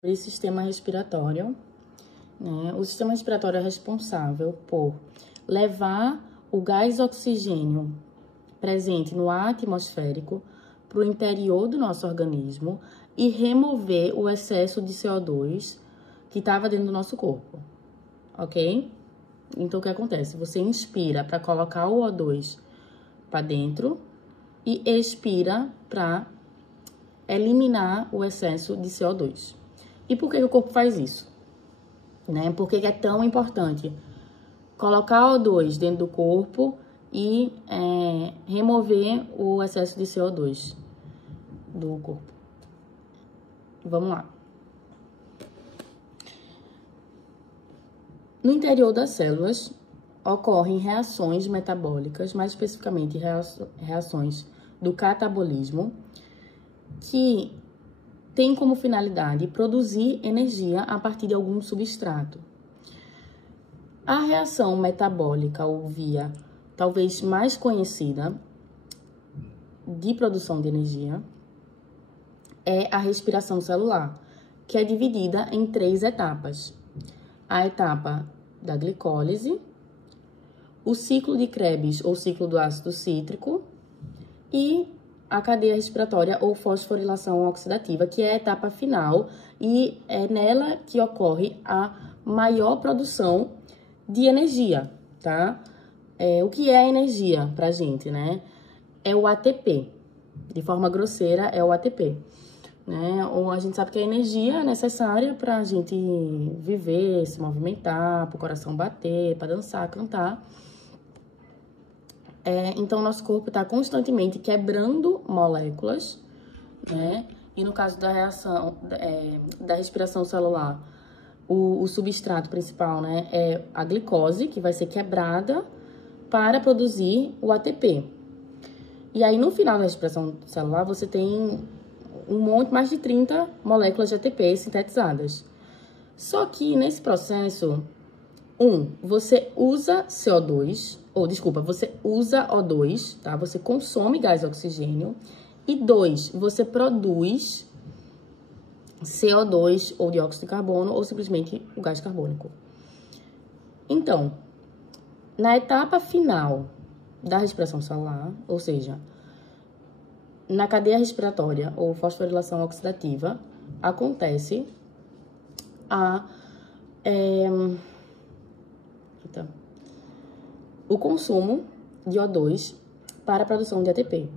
sobre sistema respiratório, né? O sistema respiratório é responsável por levar o gás oxigênio presente no ar atmosférico para o interior do nosso organismo e remover o excesso de CO2 que estava dentro do nosso corpo, ok? Então, o que acontece? Você inspira para colocar o O2 para dentro e expira para eliminar o excesso de CO2. E por que o corpo faz isso? Né? Por que é tão importante colocar O2 dentro do corpo e remover o excesso de CO2 do corpo? Vamos lá. No interior das células ocorrem reações metabólicas, mais especificamente reações do catabolismo, que tem como finalidade produzir energia a partir de algum substrato. A reação metabólica, ou via talvez mais conhecida de produção de energia, é a respiração celular, que é dividida em 3 etapas. A etapa da glicólise, o ciclo de Krebs, ou ciclo do ácido cítrico, e a cadeia respiratória, ou fosforilação oxidativa, que é a etapa final, e é nela que ocorre a maior produção de energia, tá? O que é energia pra gente, né? É o ATP. De forma grosseira, é o ATP. Né? Ou a gente sabe que a energia é necessária para a gente viver, se movimentar, para o coração bater, para dançar, cantar. Então, nosso corpo está constantemente quebrando moléculas, né? E no caso da reação, da respiração celular, o substrato principal, né, é a glicose, que vai ser quebrada para produzir o ATP. E aí, no final da respiração celular, você tem mais de 30 moléculas de ATP sintetizadas. Só que nesse processo, você usa CO2, você usa O2, tá? Você consome gás oxigênio. E 2, você produz CO2 ou dióxido de carbono ou simplesmente o gás carbônico. Então, na etapa final da respiração celular, ou seja, na cadeia respiratória ou fosforilação oxidativa, acontece o consumo de O2 para a produção de ATP.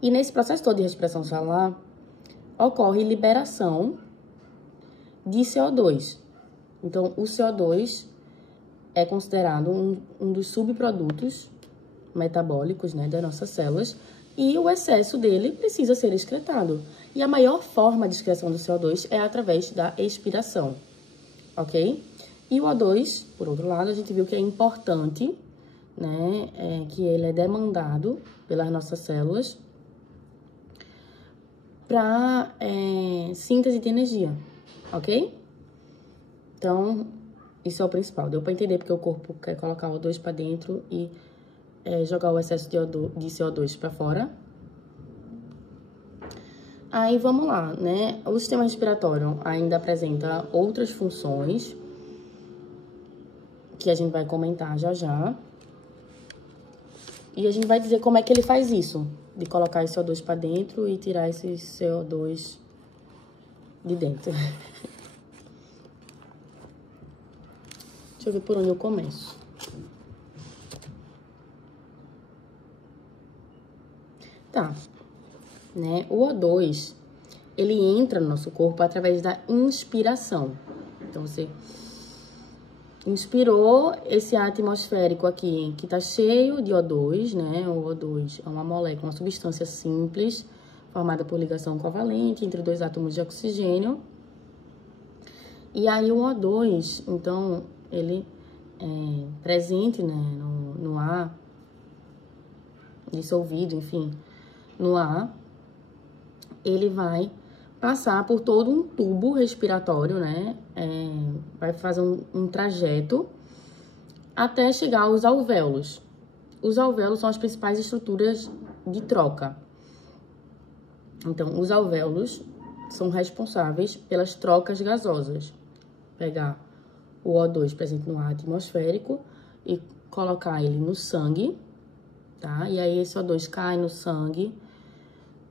E nesse processo todo de respiração celular, ocorre liberação de CO2. Então, o CO2 é considerado um dos subprodutos metabólicos, né, das nossas células, e o excesso dele precisa ser excretado. E a maior forma de excreção do CO2 é através da expiração, ok? E o O2, por outro lado, a gente viu que é importante, né, que ele é demandado pelas nossas células para síntese de energia, ok? Então, isso é o principal. Deu para entender porque o corpo quer colocar o O2 para dentro e jogar o excesso de CO2 para fora. Aí, vamos lá, né? O sistema respiratório ainda apresenta outras funções que a gente vai comentar já já. E a gente vai dizer como é que ele faz isso, de colocar esse CO2 para dentro e tirar esse CO2 de dentro. Deixa eu ver por onde eu começo. Tá, né? O O2, ele entra no nosso corpo através da inspiração. Então, você inspirou esse ar atmosférico aqui, que tá cheio de O2, né? O O2 é uma molécula, uma substância simples, formada por ligação covalente entre 2 átomos de oxigênio. E aí, o O2, então, ele é presente, né, no ar, dissolvido, enfim, no ar, ele vai passar por todo um tubo respiratório, né? Vai fazer um trajeto até chegar aos alvéolos. Os alvéolos são as principais estruturas de troca. Então, os alvéolos são responsáveis pelas trocas gasosas. Pegar o O2 presente no ar atmosférico e colocar ele no sangue, tá? E aí esse O2 cai no sangue,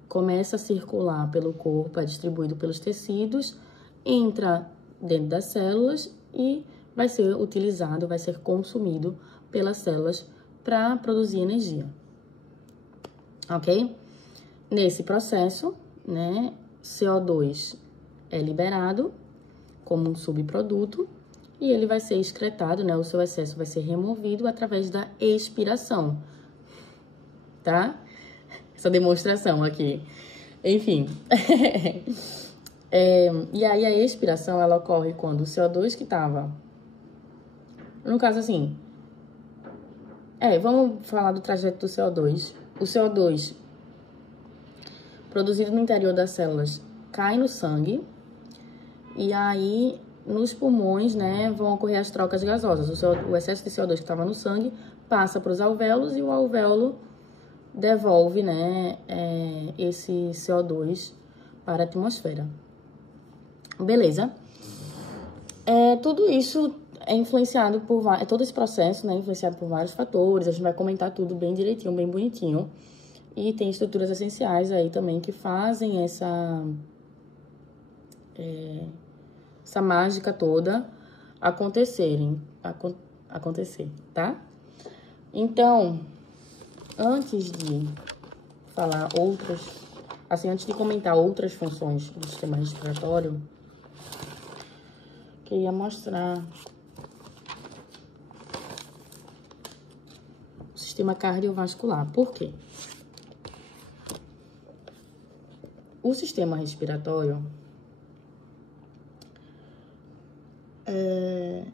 começa a circular pelo corpo, é distribuído pelos tecidos, entra dentro das células e vai ser utilizado, vai ser consumido pelas células para produzir energia, ok? Nesse processo, né, CO2 é liberado como um subproduto e ele vai ser excretado, né, o seu excesso vai ser removido através da expiração, tá? Essa demonstração aqui. Enfim. E aí a expiração, ela ocorre quando o CO2 que estava... No caso, assim... vamos falar do trajeto do CO2. O CO2 produzido no interior das células cai no sangue. E aí, nos pulmões, né, vão ocorrer as trocas gasosas. O excesso de CO2 que estava no sangue passa para os alvéolos e o alvéolo devolve, né, esse CO2 para a atmosfera. Beleza? Tudo isso é influenciado por... todo esse processo, né, é influenciado por vários fatores. A gente vai comentar tudo bem direitinho, bem bonitinho. E tem estruturas essenciais aí também que fazem essa mágica toda acontecer, tá? Então, antes de falar antes de comentar outras funções do sistema respiratório, queria mostrar o sistema cardiovascular. Por quê? O sistema respiratório é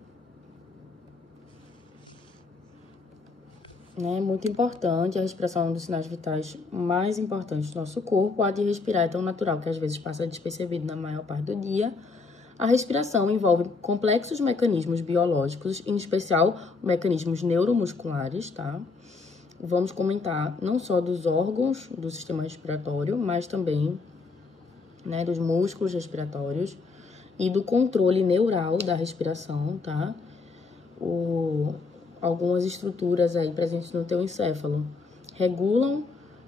muito importante. A respiração é um dos sinais vitais mais importantes do nosso corpo. O ato de respirar é tão natural que às vezes passa despercebido na maior parte do dia. A respiração envolve complexos mecanismos biológicos, em especial mecanismos neuromusculares, tá? Vamos comentar não só dos órgãos do sistema respiratório, mas também, né, dos músculos respiratórios e do controle neural da respiração, tá? Algumas estruturas aí presentes no teu encéfalo regulam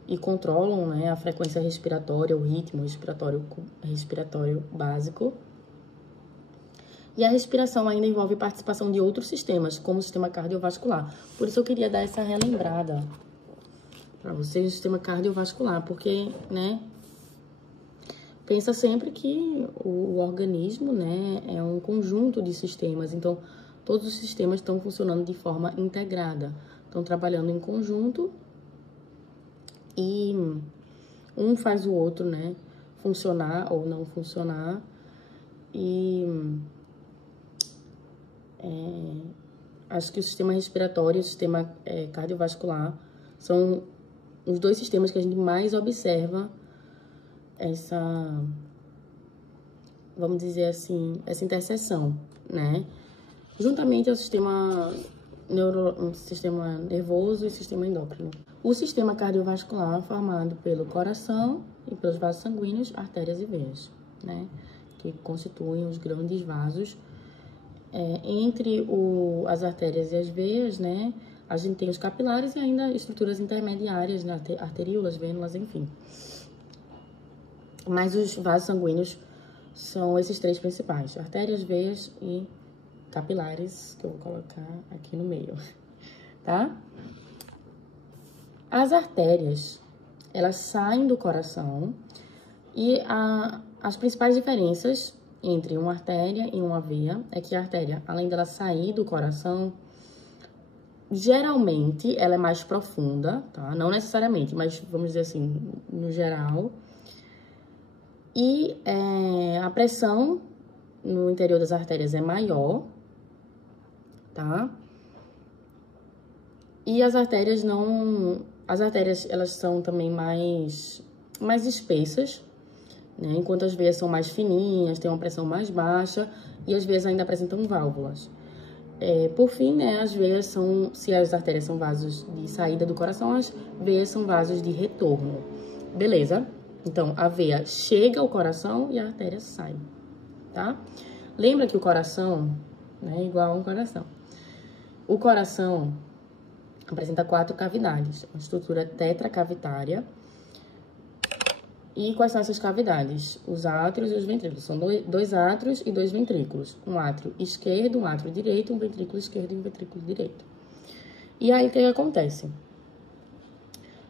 e controlam, né, a frequência respiratória, o ritmo respiratório básico. E a respiração ainda envolve participação de outros sistemas, como o sistema cardiovascular. Por isso eu queria dar essa relembrada para vocês do sistema cardiovascular, porque, né, pensa sempre que o organismo, né, é um conjunto de sistemas. Então, todos os sistemas estão funcionando de forma integrada. Estão trabalhando em conjunto e um faz o outro, né, funcionar ou não funcionar. E acho que o sistema respiratório e o sistema cardiovascular são os dois sistemas que a gente mais observa vamos dizer assim, essa interseção, né? Juntamente ao sistema nervoso e sistema endócrino. O sistema cardiovascular é formado pelo coração e pelos vasos sanguíneos, artérias e veias, né? Que constituem os grandes vasos. Entre as artérias e as veias, né? A gente tem os capilares e ainda estruturas intermediárias, né? Arteríolas, vênulas, enfim. Mas os vasos sanguíneos são esses três principais: artérias, veias e capilares, que eu vou colocar aqui no meio, tá? As artérias, elas saem do coração e as principais diferenças entre uma artéria e uma veia é que a artéria, além dela sair do coração, geralmente ela é mais profunda, tá? Não necessariamente, mas vamos dizer assim, no geral. E a pressão no interior das artérias é maior, tá? E as artérias elas são também mais espessas, né? Enquanto as veias são mais fininhas, têm uma pressão mais baixa e as veias ainda apresentam válvulas. Por fim, né, as veias se as artérias são vasos de saída do coração, as veias são vasos de retorno. Beleza? Então, a veia chega ao coração e a artéria sai, tá? Lembra que o coração, né, é igual a um coração. O coração apresenta 4 cavidades, uma estrutura tetracavitária. E quais são essas cavidades? Os átrios e os ventrículos. São dois átrios e 2 ventrículos. Um átrio esquerdo, um átrio direito, um ventrículo esquerdo e um ventrículo direito. E aí, o que acontece?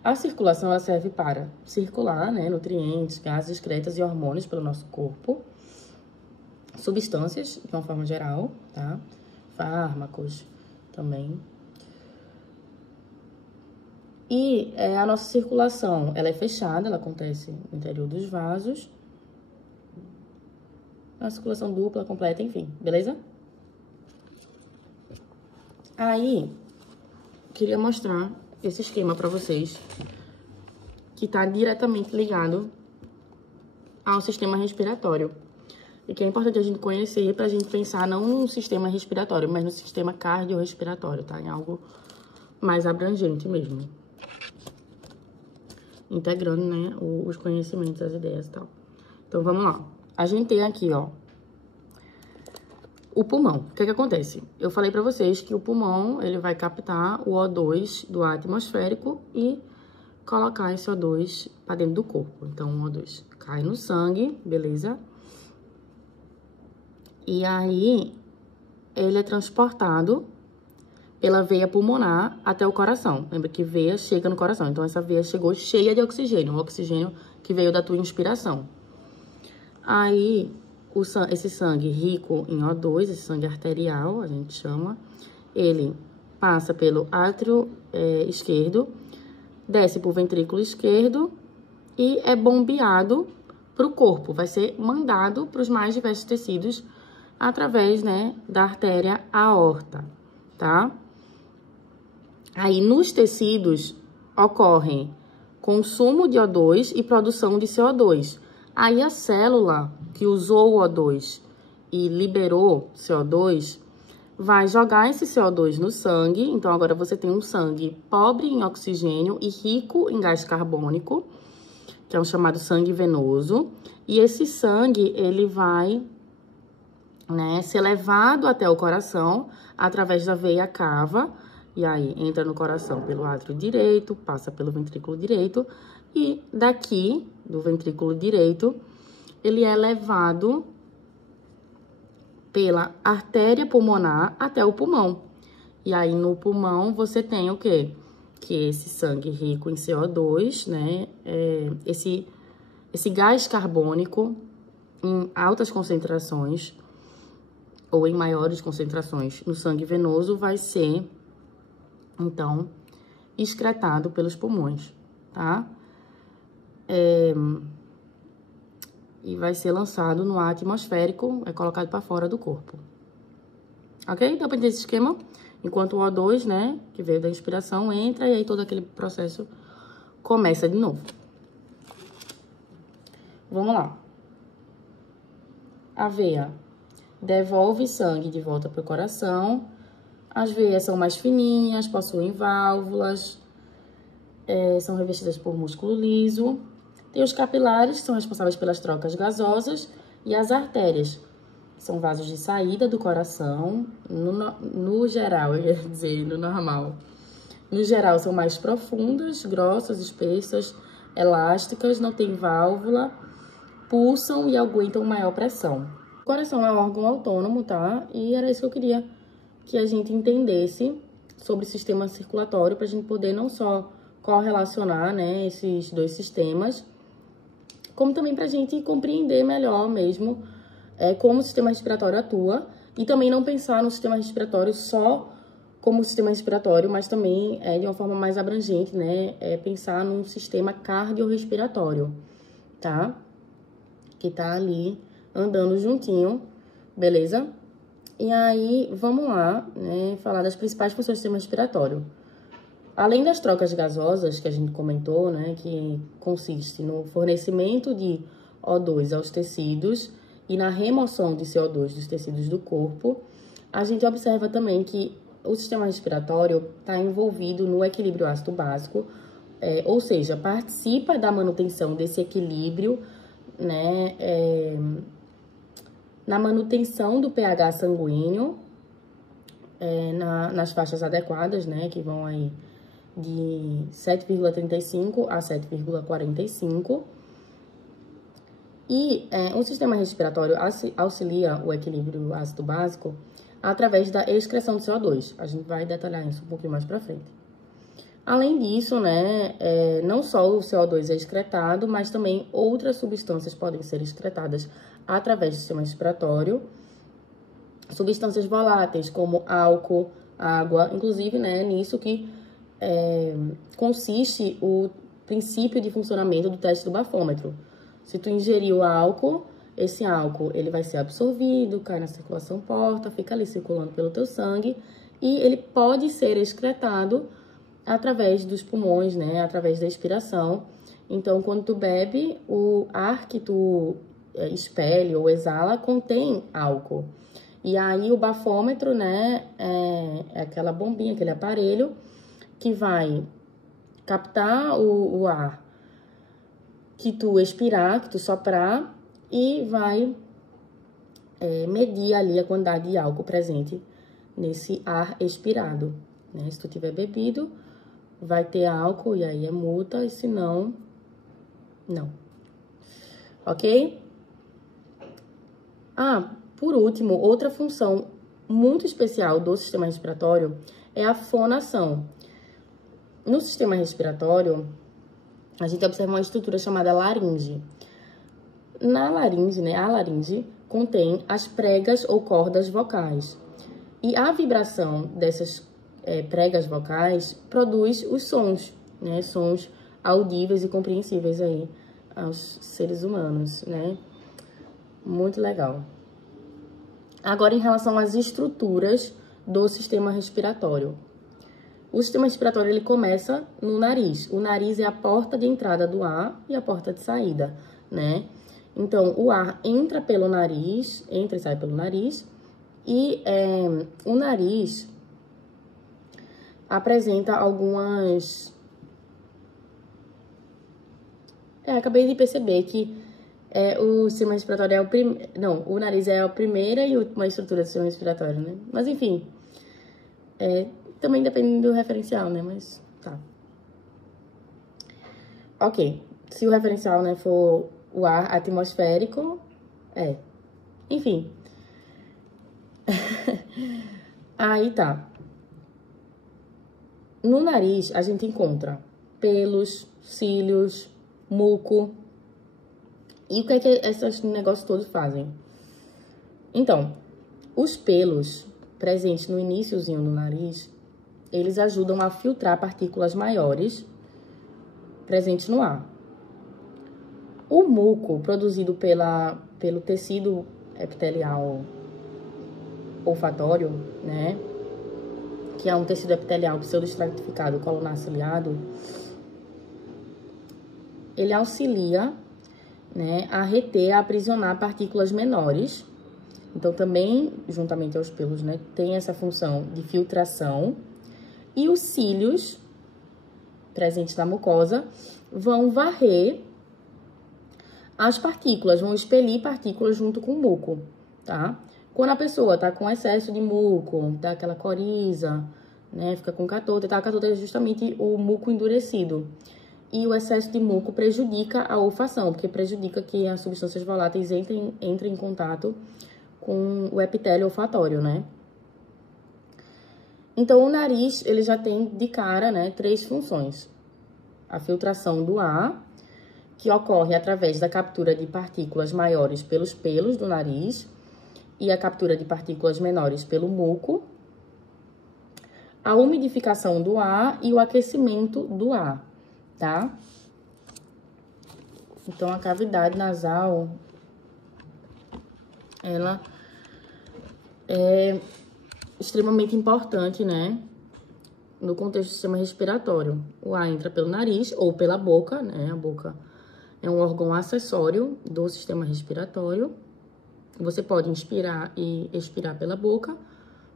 A circulação, ela serve para circular, né, nutrientes, gases, excretas e hormônios pelo nosso corpo. Substâncias, de uma forma geral, tá? Fármacos também. E a nossa circulação, ela é fechada, ela acontece no interior dos vasos. Uma circulação dupla, completa, enfim, beleza? Aí, queria mostrar esse esquema para vocês, que tá diretamente ligado ao sistema respiratório. E que é importante a gente conhecer pra gente pensar não no sistema respiratório, mas no sistema cardiorrespiratório, tá? Em algo mais abrangente mesmo. Integrando, né, os conhecimentos, as ideias e tal. Então, vamos lá. A gente tem aqui, ó, o pulmão. O que acontece? Eu falei pra vocês que o pulmão, ele vai captar o O2 do ar atmosférico e colocar esse O2 pra dentro do corpo. Então, o O2 cai no sangue, beleza? E aí, ele é transportado pela veia pulmonar até o coração. Lembra que veia chega no coração. Então, essa veia chegou cheia de oxigênio. O oxigênio que veio da tua inspiração. Aí, esse sangue rico em O2, esse sangue arterial, a gente chama, ele passa pelo átrio esquerdo, desce pro ventrículo esquerdo e é bombeado pro corpo. Vai ser mandado para os mais diversos tecidos através, né, da artéria aorta, tá? Aí, nos tecidos, ocorre consumo de O2 e produção de CO2. Aí, a célula que usou o O2 e liberou CO2, vai jogar esse CO2 no sangue. Então, agora você tem um sangue pobre em oxigênio e rico em gás carbônico, que é o chamado sangue venoso. E esse sangue, ele vai, né, ser levado até o coração através da veia cava. E aí, entra no coração pelo átrio direito, passa pelo ventrículo direito. E daqui, do ventrículo direito, ele é levado pela artéria pulmonar até o pulmão. E aí, no pulmão, você tem o quê? Que esse sangue rico em CO2, né? Esse gás carbônico em altas concentrações, ou em maiores concentrações no sangue venoso, vai ser, então, excretado pelos pulmões, tá? E vai ser lançado no ar atmosférico, é colocado para fora do corpo. Ok? Então, para entender esse esquema, enquanto o O2, né, que veio da inspiração, entra e aí todo aquele processo começa de novo. Vamos lá. A veia devolve sangue de volta para o coração. As veias são mais fininhas, possuem válvulas, são revestidas por músculo liso. Tem os capilares, que são responsáveis pelas trocas gasosas, e as artérias, que são vasos de saída do coração, no geral, eu ia dizer, no normal. No geral, são mais profundas, grossas, espessas, elásticas, não tem válvula, pulsam e aguentam maior pressão. O coração é um órgão autônomo, tá? E era isso que eu queria que a gente entendesse sobre o sistema circulatório, para a gente poder não só correlacionar, né, esses dois sistemas, como também para a gente compreender melhor mesmo como o sistema respiratório atua, e também não pensar no sistema respiratório só como sistema respiratório, mas também de uma forma mais abrangente, né, pensar num sistema cardiorrespiratório, tá? Que tá ali andando juntinho, beleza? E aí, vamos lá, né, falar das principais funções do sistema respiratório. Além das trocas gasosas que a gente comentou, né, que consiste no fornecimento de O2 aos tecidos e na remoção de CO2 dos tecidos do corpo, a gente observa também que o sistema respiratório está envolvido no equilíbrio ácido básico, ou seja, participa da manutenção desse equilíbrio, né, na manutenção do pH sanguíneo, nas faixas adequadas, né, que vão aí de 7,35 a 7,45. E o sistema respiratório auxilia o equilíbrio ácido-básico através da excreção de CO2. A gente vai detalhar isso um pouquinho mais pra frente. Além disso, né, não só o CO2 é excretado, mas também outras substâncias podem ser excretadas através do sistema respiratório. Substâncias voláteis, como álcool, água, inclusive, né, nisso que consiste o princípio de funcionamento do teste do bafômetro. Se tu ingerir o álcool, esse álcool ele vai ser absorvido, cai na circulação porta, fica ali circulando pelo teu sangue e ele pode ser excretado através dos pulmões, né, através da expiração. Então, quando tu bebe, o ar que tu expele ou exala contém álcool. E aí o bafômetro, né, é aquela bombinha, aquele aparelho que vai captar o ar que tu expirar, que tu soprar, e vai medir ali a quantidade de álcool presente nesse ar expirado, né? Se tu tiver bebido, vai ter álcool e aí é multa, e se não, não. Ok? Por último, outra função muito especial do sistema respiratório é a fonação. No sistema respiratório, a gente observa uma estrutura chamada laringe. Na laringe, né, a laringe contém as pregas ou cordas vocais. E a vibração dessas pregas vocais produz os sons, né, sons audíveis e compreensíveis aí aos seres humanos, né? Muito legal. Agora, em relação às estruturas do sistema respiratório. O sistema respiratório, ele começa no nariz. O nariz é a porta de entrada do ar e a porta de saída, né? Então, o ar entra pelo nariz, entra e sai pelo nariz, e o nariz apresenta algumas... acabei de perceber que o sistema respiratório é o primeiro... Não, o nariz é a primeira e última estrutura do sistema respiratório, né? Mas, enfim, também depende do referencial, né? Mas, tá. Ok. Se o referencial, né, for o ar atmosférico, enfim. Aí tá. No nariz, a gente encontra pelos, cílios, muco. E o que é que esses negócios todos fazem? Então, os pelos presentes no iniciozinho do nariz, eles ajudam a filtrar partículas maiores presentes no ar. O muco produzido pelo tecido epitelial olfatório, né, que é um tecido epitelial pseudoestratificado colunar ciliado, ele auxilia, né, a reter, a aprisionar partículas menores. Então, também, juntamente aos pelos, né, tem essa função de filtração. E os cílios, presentes na mucosa, vão varrer as partículas, vão expelir partículas junto com o muco, tá? Quando a pessoa tá com excesso de muco, dá aquela coriza, né, fica com catota, tá? A catota é justamente o muco endurecido. E o excesso de muco prejudica a olfação, porque prejudica que as substâncias voláteis entrem em contato com o epitélio olfatório, né? Então, o nariz, ele já tem de cara, né, 3 funções. A filtração do ar, que ocorre através da captura de partículas maiores pelos pelos do nariz e a captura de partículas menores pelo muco. A umidificação do ar e o aquecimento do ar, tá? Então, a cavidade nasal, ela é extremamente importante, né, no contexto do sistema respiratório. O ar entra pelo nariz ou pela boca, né, a boca é um órgão acessório do sistema respiratório. Você pode inspirar e expirar pela boca,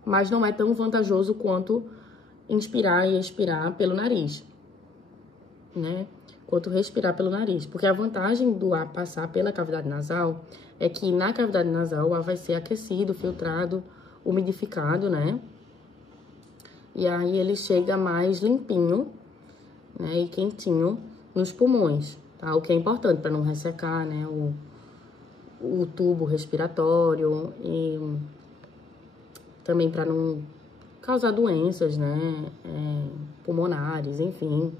mas não é tão vantajoso quanto inspirar e expirar pelo nariz. né, quanto respirar pelo nariz. Porque a vantagem do ar passar pela cavidade nasal é que na cavidade nasal o ar vai ser aquecido, filtrado, umidificado, né? E aí ele chega mais limpinho, né, e quentinho nos pulmões, tá? O que é importante para não ressecar, né, o tubo respiratório e também para não causar doenças, né, pulmonares, enfim.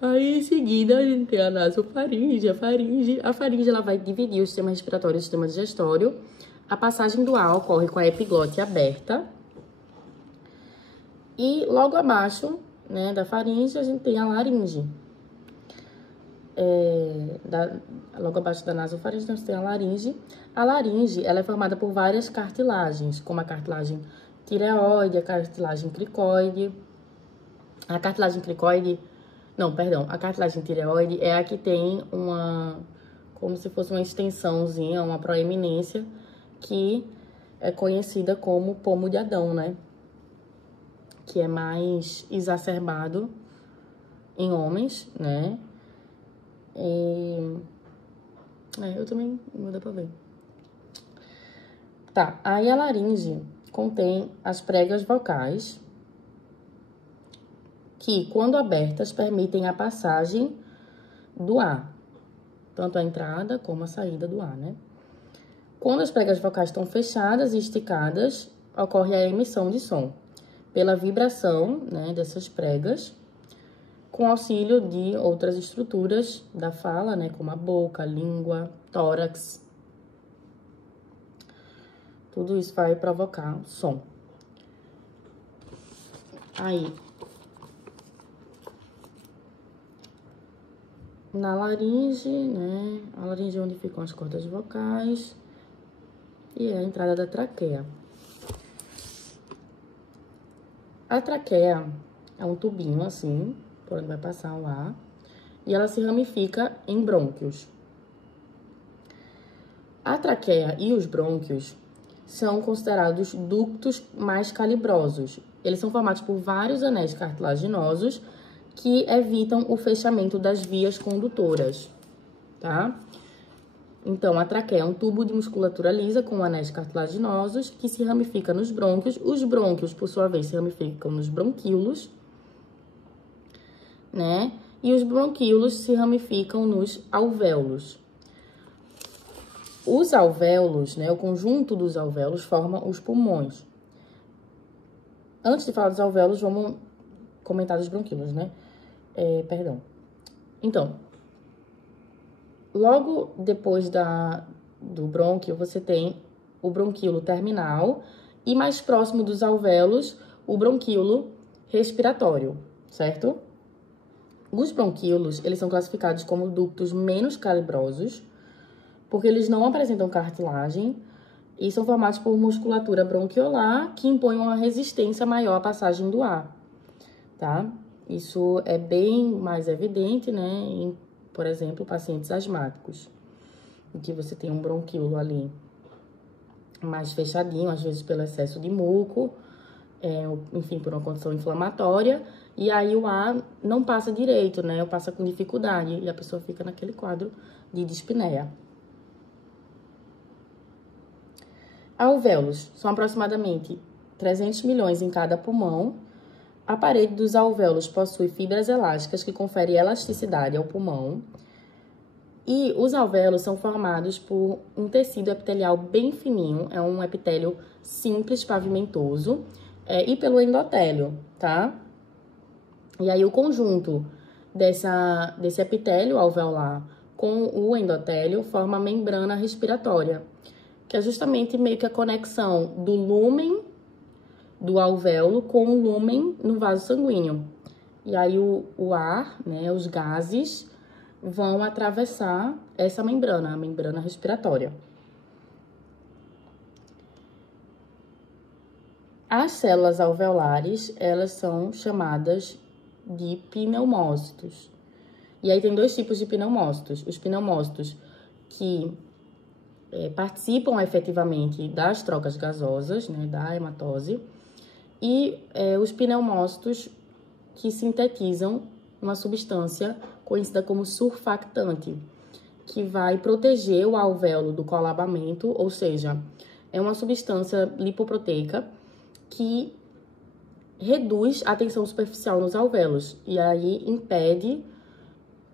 Aí, em seguida, a gente tem a nasofaringe, a faringe. A faringe, ela vai dividir o sistema respiratório e o sistema digestório. A passagem do ar ocorre com a epiglote aberta. E logo abaixo, né, da faringe, a gente tem a laringe. Logo abaixo da nasofaringe, nós temos a laringe. A laringe, ela é formada por várias cartilagens, como a cartilagem tireoide, a cartilagem cricoide. A cartilagem cricoide... Não, perdão, a cartilagem tireoide é a que tem como se fosse uma extensãozinha, uma proeminência, que é conhecida como pomo de Adão, né? Que é mais exacerbado em homens, né? Eu também não dá pra ver. Tá, aí a laringe contém as pregas vocais, que, quando abertas, permitem a passagem do ar, tanto a entrada como a saída do ar, né? Quando as pregas vocais estão fechadas e esticadas, ocorre a emissão de som, pela vibração, né, dessas pregas, com auxílio de outras estruturas da fala, né, como a boca, a língua, tórax. Tudo isso vai provocar som. Aí, na laringe, né? A laringe é onde ficam as cordas vocais e é a entrada da traqueia. A traqueia é um tubinho assim, por onde vai passar o ar, e ela se ramifica em brônquios. A traqueia e os brônquios são considerados ductos mais calibrosos. Eles são formados por vários anéis cartilaginosos que evitam o fechamento das vias condutoras, tá? Então, a traqueia é um tubo de musculatura lisa com anéis cartilaginosos que se ramifica nos brônquios. Os brônquios, por sua vez, se ramificam nos bronquíolos, né? E os bronquíolos se ramificam nos alvéolos. Os alvéolos, né, o conjunto dos alvéolos forma os pulmões. Antes de falar dos alvéolos, vamos comentar dos bronquíolos, né? Então, logo depois do brônquio, você tem o bronquíolo terminal e mais próximo dos alvéolos, o bronquíolo respiratório, certo? Os bronquíolos, eles são classificados como ductos menos calibrosos, porque eles não apresentam cartilagem e são formados por musculatura bronquiolar que impõe uma resistência maior à passagem do ar, tá? Isso é bem mais evidente, né, em, por exemplo, pacientes asmáticos, em que você tem um bronquíolo ali mais fechadinho, às vezes pelo excesso de muco, enfim, por uma condição inflamatória, e aí o ar não passa direito, né, ou passa com dificuldade, e a pessoa fica naquele quadro de dispneia. Alvéolos são aproximadamente 300 milhões em cada pulmão. A parede dos alvéolos possui fibras elásticas que conferem elasticidade ao pulmão. E os alvéolos são formados por um tecido epitelial bem fininho, é um epitélio simples, pavimentoso, e pelo endotélio, tá? E aí o conjunto desse epitélio alveolar com o endotélio forma a membrana respiratória, que é justamente meio que a conexão do lúmen do alvéolo com o lúmen no vaso sanguíneo. E aí o ar, né, os gases, vão atravessar essa membrana, a membrana respiratória. As células alveolares, elas são chamadas de pneumócitos. E aí tem dois tipos de pneumócitos. Os pneumócitos que participam efetivamente das trocas gasosas, né, da hematose, e os pneumócitos que sintetizam uma substância conhecida como surfactante, que vai proteger o alvéolo do colabamento, ou seja, é uma substância lipoproteica que reduz a tensão superficial nos alvéolos e aí impede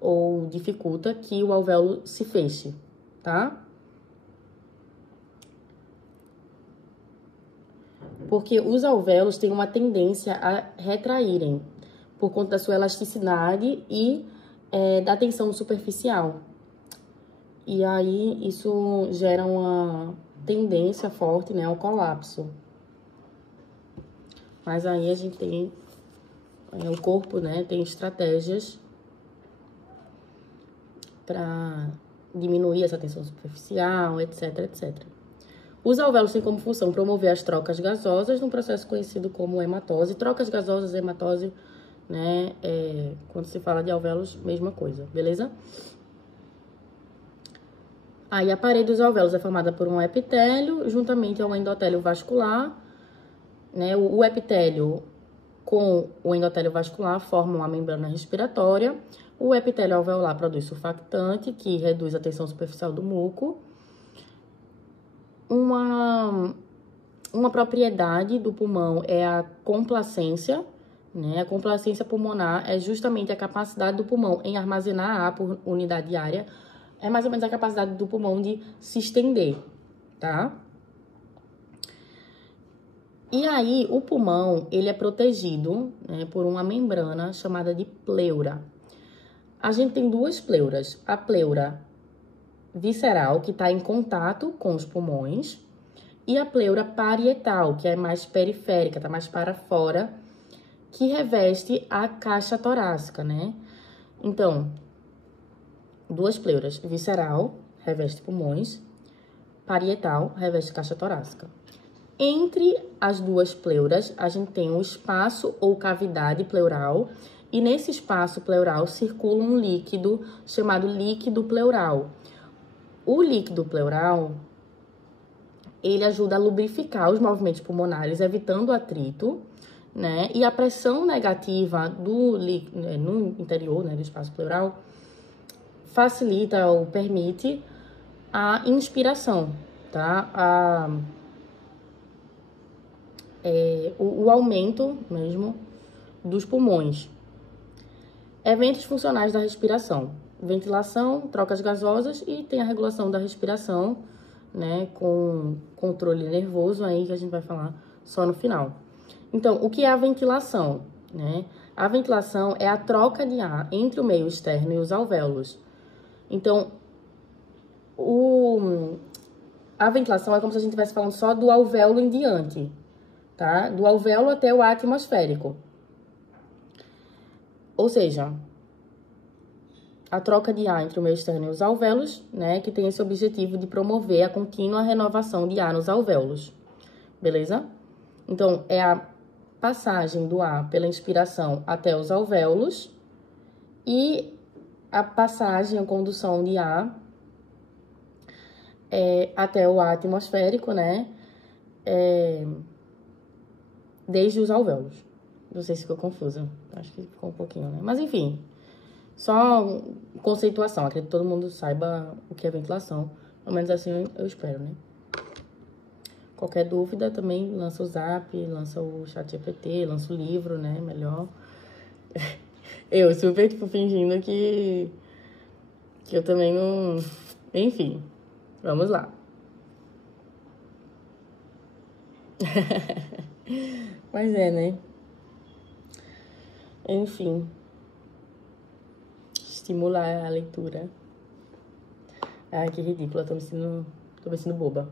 ou dificulta que o alvéolo se feche, tá? Porque os alvéolos têm uma tendência a retraírem por conta da sua elasticidade e da tensão superficial. E aí isso gera uma tendência forte, né, ao colapso. Mas aí a gente tem, o corpo, né, tem estratégias para diminuir essa tensão superficial, etc, etc. Os alvéolos têm como função promover as trocas gasosas num processo conhecido como hematose. Trocas gasosas, hematose, né, quando se fala de alvéolos, mesma coisa, beleza? Aí a parede dos alvéolos é formada por um epitélio, juntamente ao endotélio vascular, né? O epitélio com o endotélio vascular formam a membrana respiratória. O epitélio alveolar produz surfactante, que reduz a tensão superficial do muco. Uma propriedade do pulmão é a complacência, né? A complacência pulmonar é justamente a capacidade do pulmão em armazenar ar por unidade diária. É mais ou menos a capacidade do pulmão de se estender, tá? E aí, o pulmão, ele é protegido, né, por uma membrana chamada de pleura. A gente tem duas pleuras. A pleura visceral, que está em contato com os pulmões, e a pleura parietal, que é mais periférica, está mais para fora, que reveste a caixa torácica, né? Então, duas pleuras. Visceral, reveste pulmões. Parietal, reveste caixa torácica. Entre as duas pleuras, a gente tem um espaço ou cavidade pleural. E nesse espaço pleural circula um líquido chamado líquido pleural. O líquido pleural, ele ajuda a lubrificar os movimentos pulmonares, evitando atrito, né? E a pressão negativa no interior, né, do espaço pleural facilita ou permite a inspiração, tá? O aumento mesmo dos pulmões. Eventos funcionais da respiração: ventilação, trocas gasosas e tem a regulação da respiração, né, com controle nervoso aí que a gente vai falar só no final. Então, o que é a ventilação, né? A ventilação é a troca de ar entre o meio externo e os alvéolos. Então, a ventilação é como se a gente estivesse falando só do alvéolo em diante, tá? Do alvéolo até o ar atmosférico. Ou seja, a troca de ar entre o meio externo e os alvéolos, né, que tem esse objetivo de promover a contínua renovação de ar nos alvéolos. Beleza? Então, é a passagem do ar pela inspiração até os alvéolos e a passagem, a condução de ar até o ar atmosférico, né, desde os alvéolos. Não sei se ficou confusa, acho que ficou um pouquinho, né? Mas, enfim, só conceituação. Acredito que todo mundo saiba o que é ventilação. Pelo menos assim eu espero, né? Qualquer dúvida também lança o zap, lança o chat GPT, lança o livro, né? Melhor. Eu super, tipo, fingindo que eu também não... Enfim, vamos lá. Mas né? Enfim. Estimular a leitura. Ai, que ridícula, tô me sentindo boba.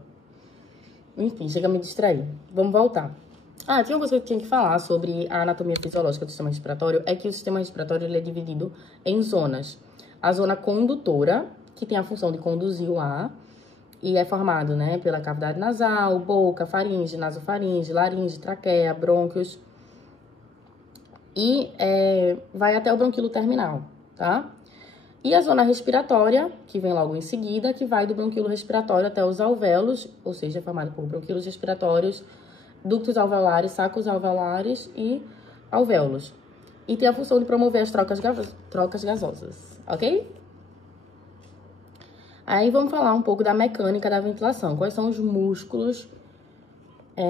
Enfim, chega a me distrair. Vamos voltar. Tinha uma coisa que eu tinha que falar sobre a anatomia fisiológica do sistema respiratório, é que o sistema respiratório ele é dividido em zonas. A zona condutora, que tem a função de conduzir o ar, e é formado, né, pela cavidade nasal, boca, faringe, nasofaringe, laringe, traqueia, brônquios, e vai até o bronquíolo terminal, tá? E a zona respiratória, que vem logo em seguida, que vai do bronquíolo respiratório até os alvéolos, ou seja, é formado por bronquíolos respiratórios, ductos alveolares, sacos alveolares e alvéolos. e tem a função de promover as trocas gasosas, ok? Aí vamos falar um pouco da mecânica da ventilação. Quais são os músculos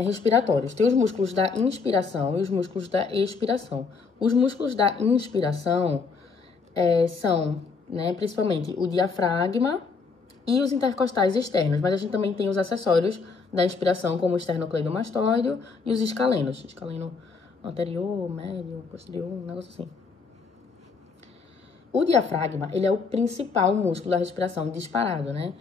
respiratórios? Tem os músculos da inspiração e os músculos da expiração. Os músculos da inspiração são, né, principalmente o diafragma e os intercostais externos, mas a gente também tem os acessórios da inspiração, como o esternocleidomastoideo e os escalenos. Escaleno anterior, médio, posterior, um negócio assim. O diafragma, ele é o principal músculo da respiração, disparado, né?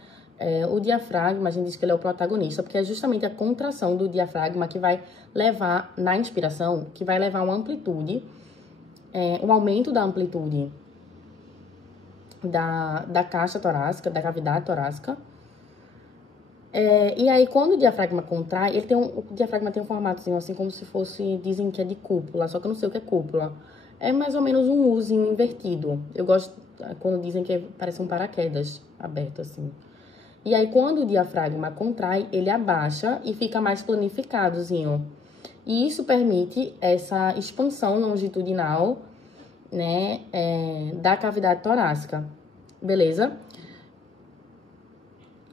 O diafragma, a gente diz que ele é o protagonista, porque é justamente a contração do diafragma que vai levar, na inspiração, que vai levar uma amplitude, um aumento da amplitude da caixa torácica, da cavidade torácica. E aí, quando o diafragma contrai, o diafragma tem um formatozinho assim, como se fosse, dizem que é de cúpula, só que eu não sei o que é cúpula. É mais ou menos um Uzinho invertido. Eu gosto quando dizem que parece um paraquedas aberto, assim. E aí, quando o diafragma contrai, ele abaixa e fica mais planificadozinho. E isso permite essa expansão longitudinal, né, da cavidade torácica. Beleza?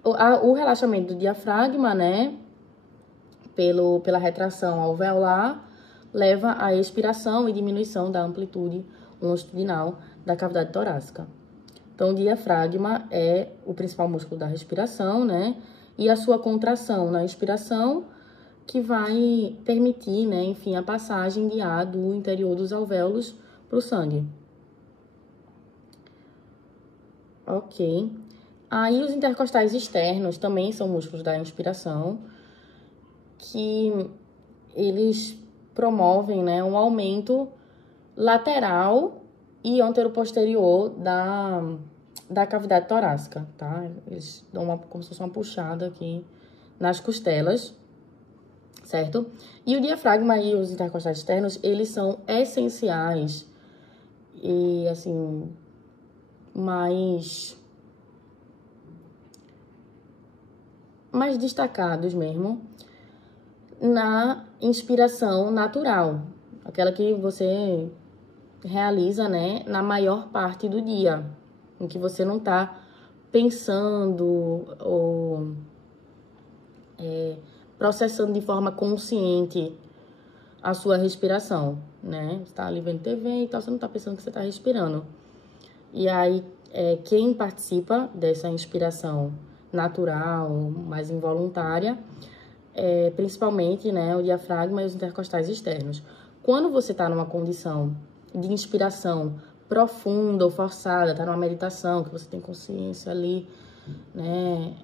O relaxamento do diafragma, né, pela retração alveolar, leva à expiração e diminuição da amplitude longitudinal da cavidade torácica. Então, o diafragma é o principal músculo da respiração, né? E a sua contração na expiração que vai permitir, né, enfim, a passagem de ar do interior dos alvéolos para o sangue. Ok. Aí, os intercostais externos também são músculos da inspiração, que eles promovem, né, um aumento lateral e anteroposterior da cavidade torácica, tá? Eles dão como se fosse uma puxada aqui nas costelas, certo? E o diafragma e os intercostais externos, eles são essenciais e, assim, mais destacados mesmo na inspiração natural, aquela que você realiza, né, na maior parte do dia, em que você não tá pensando ou processando de forma consciente a sua respiração, né? Você tá ali vendo TV e tal, você não tá pensando que você tá respirando. E aí, quem participa dessa inspiração natural, mais involuntária, principalmente, né, o diafragma e os intercostais externos. Quando você está numa condição de inspiração profunda ou forçada, tá numa meditação, que você tem consciência ali, né,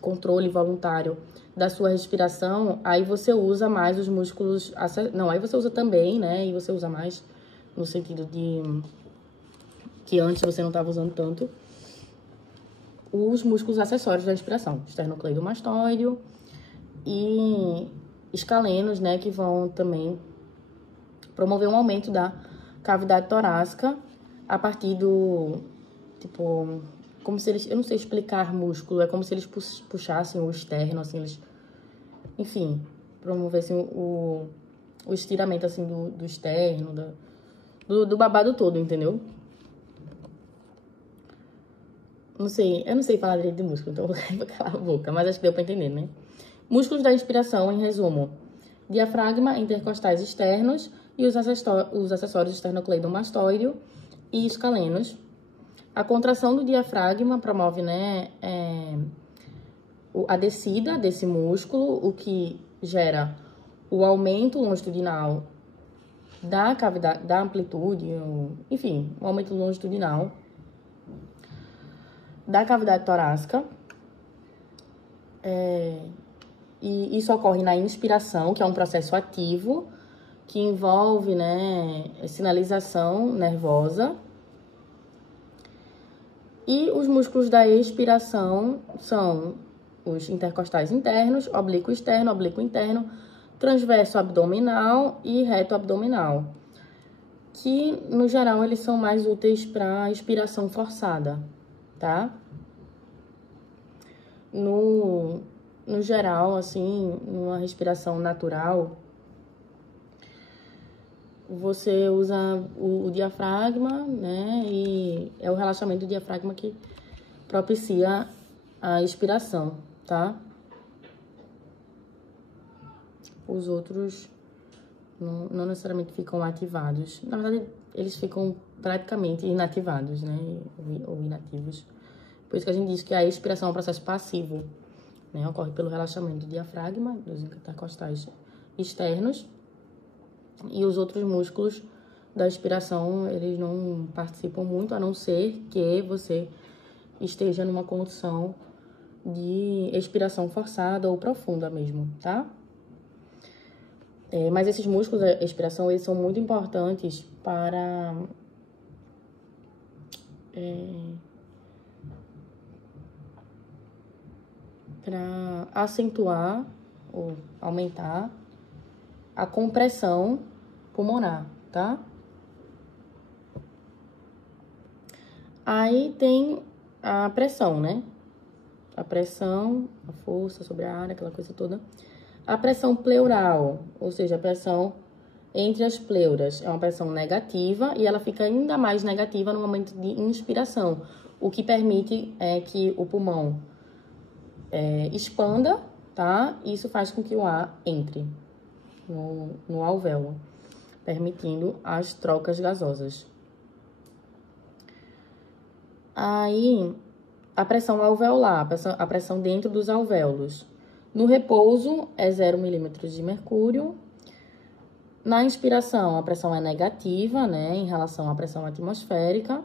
controle voluntário da sua respiração, aí você usa mais os músculos, não, aí você usa também, né, e você usa mais no sentido de que antes você não estava usando tanto, os músculos acessórios da respiração, esternocleidomastoideo e escalenos, né, que vão também promover um aumento da cavidade torácica a partir do, tipo, como se eles, eu não sei explicar músculo, é como se eles puxassem o externo, assim, eles, enfim, promovessem o estiramento, assim, do externo, do babado todo, entendeu? Não sei, eu não sei falar direito de músculo, então vou calar a boca, mas acho que deu pra entender, né? Músculos da inspiração, em resumo: diafragma, intercostais externos e os acessórios esternocleidomastoideo e escalenos. A contração do diafragma promove, né, a descida desse músculo, o que gera o aumento longitudinal da cavidade, da amplitude, enfim, o aumento longitudinal da cavidade torácica. E isso ocorre na inspiração, que é um processo ativo, que envolve, né, sinalização nervosa. E os músculos da expiração são os intercostais internos, oblíquo externo, oblíquo interno, transverso abdominal e reto abdominal, que, no geral, eles são mais úteis para expiração forçada, tá? No geral, assim, numa respiração natural, você usa o diafragma, né? E é o relaxamento do diafragma que propicia a expiração, tá? Os outros não necessariamente ficam ativados. Na verdade, eles ficam praticamente inativados, né? Ou inativos. Por isso que a gente diz que a expiração é um processo passivo, né? Ocorre pelo relaxamento do diafragma, dos intercostais externos. E os outros músculos da expiração, eles não participam muito, a não ser que você esteja numa condição de expiração forçada ou profunda mesmo, tá? Mas esses músculos da expiração, eles são muito importantes para acentuar ou aumentar a compressão pulmonar, tá? Aí tem a pressão, né? A pressão, a força sobre a área, aquela coisa toda. A pressão pleural, ou seja, a pressão entre as pleuras, é uma pressão negativa e ela fica ainda mais negativa no momento de inspiração, o que permite que o pulmão expanda, tá? Isso faz com que o ar entre no alvéolo, permitindo as trocas gasosas. Aí, a pressão alveolar, a pressão dentro dos alvéolos. No repouso, é 0 milímetros de mercúrio. Na inspiração, a pressão é negativa, né, em relação à pressão atmosférica.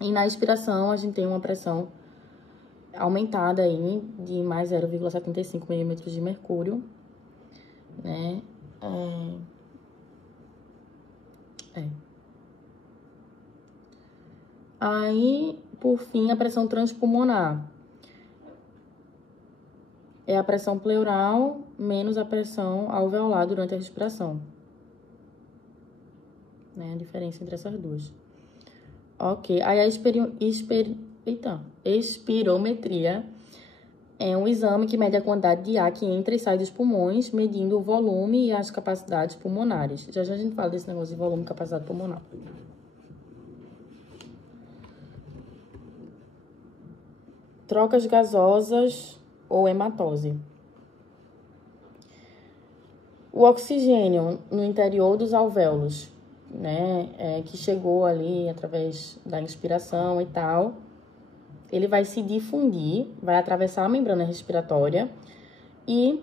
E na expiração, a gente tem uma pressão aumentada aí de mais 0,75 milímetros de mercúrio, né. Aí, por fim, a pressão transpulmonar. É a pressão pleural menos a pressão alveolar durante a respiração. Né? A diferença entre essas duas. Ok, aí a espirometria é um exame que mede a quantidade de ar que entra e sai dos pulmões, medindo o volume e as capacidades pulmonares. Já a gente fala desse negócio de volume e capacidade pulmonar. Trocas gasosas ou hematose. O oxigênio no interior dos alvéolos, né, que chegou ali através da inspiração e tal, ele vai se difundir, vai atravessar a membrana respiratória e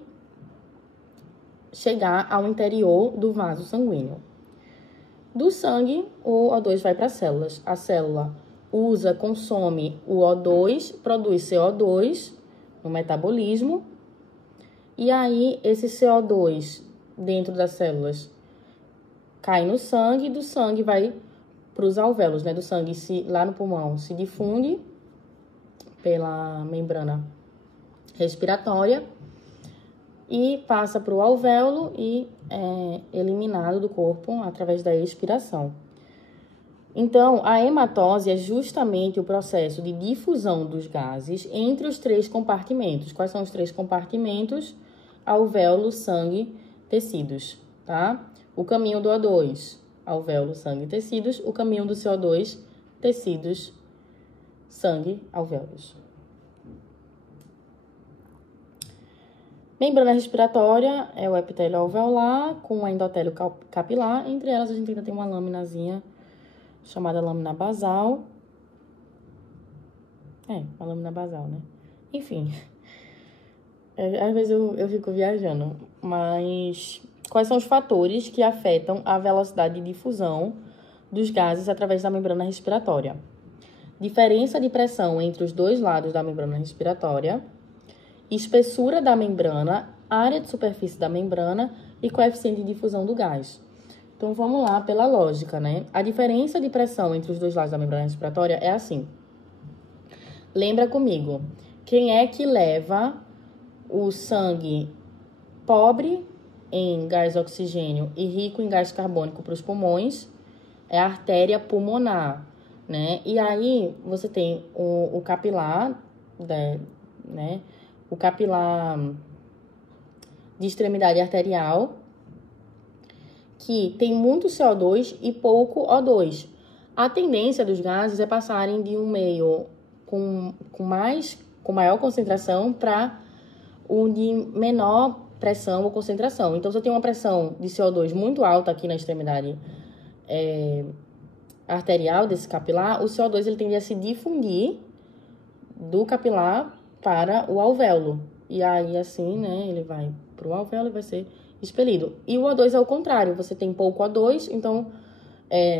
chegar ao interior do vaso sanguíneo. Do sangue, o O2 vai para as células. A célula consome o O2, produz CO2 no metabolismo, e aí esse CO2 dentro das células cai no sangue, e do sangue vai para os alvéolos, né? Do sangue lá no pulmão se difunde pela membrana respiratória e passa para o alvéolo e é eliminado do corpo através da expiração. Então, a hematose é justamente o processo de difusão dos gases entre os 3 compartimentos. Quais são os 3 compartimentos? Alvéolo, sangue, tecidos, tá? O caminho do O2, alvéolo, sangue, tecidos. O caminho do CO2, tecidos, sangue, alvéolos. Membrana respiratória é o epitélio alveolar com o endotélio capilar. Entre elas, a gente ainda tem uma lâminazinha chamada lâmina basal. A lâmina basal, né? Enfim, às vezes eu fico viajando, mas quais são os fatores que afetam a velocidade de difusão dos gases através da membrana respiratória? Diferença de pressão entre os dois lados da membrana respiratória, espessura da membrana, área de superfície da membrana e coeficiente de difusão do gás. Então, vamos lá pela lógica, né? A diferença de pressão entre os dois lados da membrana respiratória é assim. Lembra comigo, quem é que leva o sangue pobre em gás oxigênio e rico em gás carbônico para os pulmões? É a artéria pulmonar, né? E aí, você tem o capilar, né? O capilar de extremidade arterial, que tem muito CO2 e pouco O2. A tendência dos gases é passarem de um meio com maior concentração para um de menor pressão ou concentração. Então, se eu tenho uma pressão de CO2 muito alta aqui na extremidade arterial desse capilar, o CO2 ele tende a se difundir do capilar para o alvéolo. E aí, assim, né, ele vai para o alvéolo e vai ser expelido. E o O2 é o contrário, você tem pouco O2, então,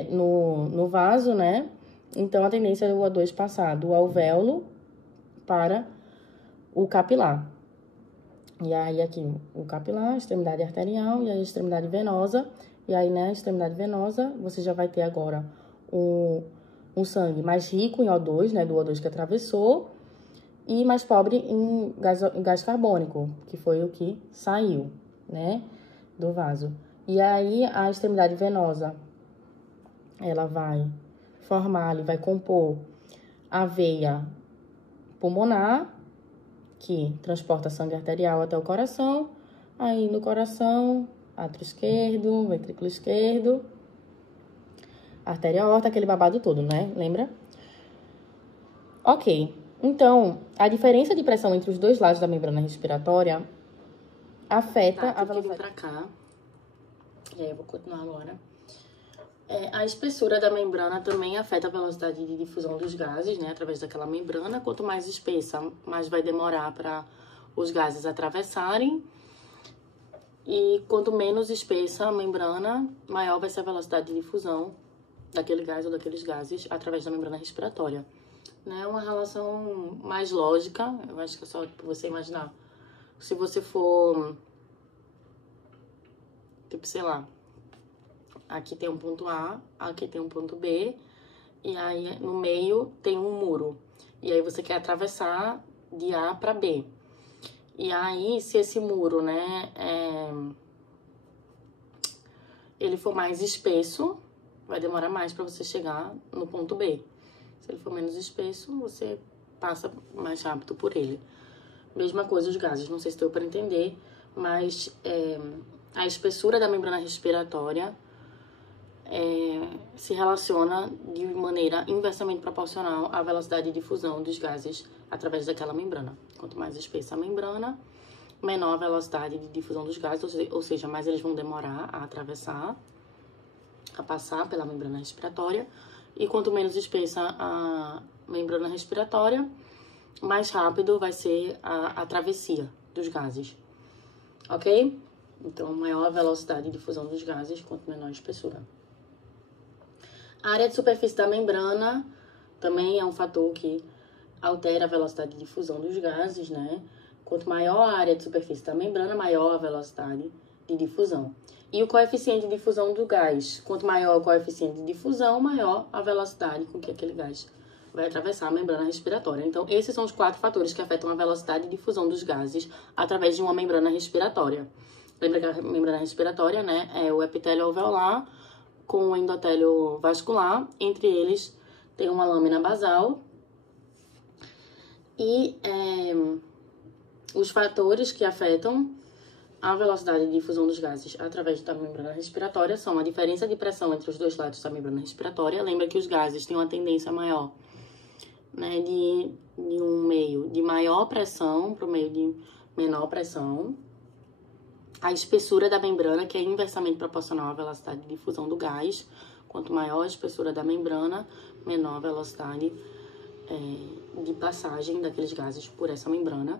no vaso, né, então a tendência é o O2 passar do alvéolo para o capilar. E aí, aqui, o capilar, a extremidade arterial e a extremidade venosa. E aí, na extremidade venosa, você já vai ter agora um sangue mais rico em O2, né, do O2 que atravessou, e mais pobre em gás carbônico, que foi o que saiu, né, do vaso. E aí, a extremidade venosa, ela vai formar, vai compor a veia pulmonar, que transporta sangue arterial até o coração. Aí, no coração, átrio esquerdo, ventrículo esquerdo, artéria aorta, aquele babado todo, né? Lembra? Ok. Então, a diferença de pressão entre os dois lados da membrana respiratória afeta a velocidade. Pra cá. E aí, eu vou continuar agora. A espessura da membrana também afeta a velocidade de difusão dos gases, né? Através daquela membrana. Quanto mais espessa, mais vai demorar para os gases atravessarem. E quanto menos espessa a membrana, maior vai ser a velocidade de difusão daquele gás ou daqueles gases através da membrana respiratória. Né? Uma relação mais lógica, eu acho que é só para você imaginar. Se você for, tipo, sei lá, aqui tem um ponto A, aqui tem um ponto B, e aí no meio tem um muro. E aí você quer atravessar de A para B. E aí, se esse muro, né, ele for mais espesso, vai demorar mais para você chegar no ponto B. Se ele for menos espesso, você passa mais rápido por ele. Mesma coisa os gases, não sei se deu para entender, mas a espessura da membrana respiratória se relaciona de maneira inversamente proporcional à velocidade de difusão dos gases através daquela membrana. Quanto mais espessa a membrana, menor a velocidade de difusão dos gases, ou seja, mais eles vão demorar a atravessar, a passar pela membrana respiratória. E quanto menos espessa a membrana respiratória, mais rápido vai ser a travessia dos gases. Ok? Então, maior a velocidade de difusão dos gases, quanto menor a espessura. A área de superfície da membrana também é um fator que altera a velocidade de difusão dos gases, né? Quanto maior a área de superfície da membrana, maior a velocidade de difusão. E o coeficiente de difusão do gás. Quanto maior o coeficiente de difusão, maior a velocidade com que aquele gás vai atravessar a membrana respiratória. Então, esses são os 4 fatores que afetam a velocidade de difusão dos gases através de uma membrana respiratória. Lembra que a membrana respiratória, né, é o epitélio alveolar com o endotélio vascular. Entre eles tem uma lâmina basal. E os fatores que afetam a velocidade de difusão dos gases através da membrana respiratória são a diferença de pressão entre os dois lados da membrana respiratória. Lembra que os gases têm uma tendência maior, né, de um meio de maior pressão para o meio de menor pressão. A espessura da membrana, que é inversamente proporcional à velocidade de difusão do gás. Quanto maior a espessura da membrana, menor a velocidade de passagem daqueles gases por essa membrana.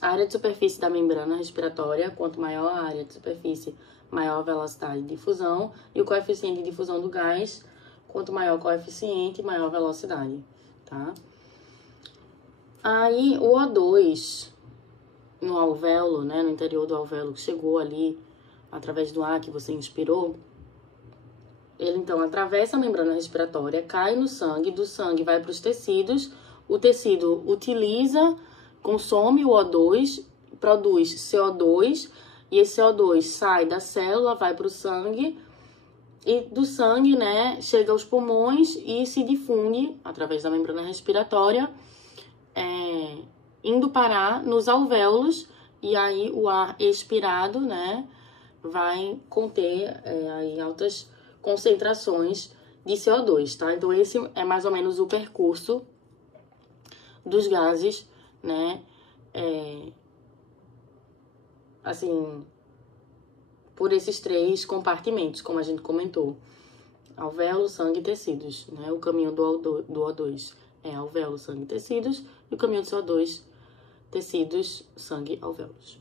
A área de superfície da membrana respiratória, quanto maior a área de superfície, maior a velocidade de difusão. E o coeficiente de difusão do gás, quanto maior o coeficiente, maior a velocidade, tá? Aí, o O2 no alvéolo, né, no interior do alvéolo, que chegou ali através do ar que você inspirou, ele, então, atravessa a membrana respiratória, cai no sangue, do sangue vai para os tecidos, o tecido utiliza, consome o O2, produz CO2, e esse CO2 sai da célula, vai para o sangue, e do sangue, né, chega aos pulmões e se difunde através da membrana respiratória, indo parar nos alvéolos, e aí o ar expirado, né, vai conter aí altas concentrações de CO2, tá? Então, esse é mais ou menos o percurso dos gases, né, assim, por esses 3 compartimentos, como a gente comentou. Alvéolo, sangue e tecidos, né? O caminho do O2 é alvéolo, sangue e tecidos, e o caminho do CO2, tecidos, sangue, alvéolos.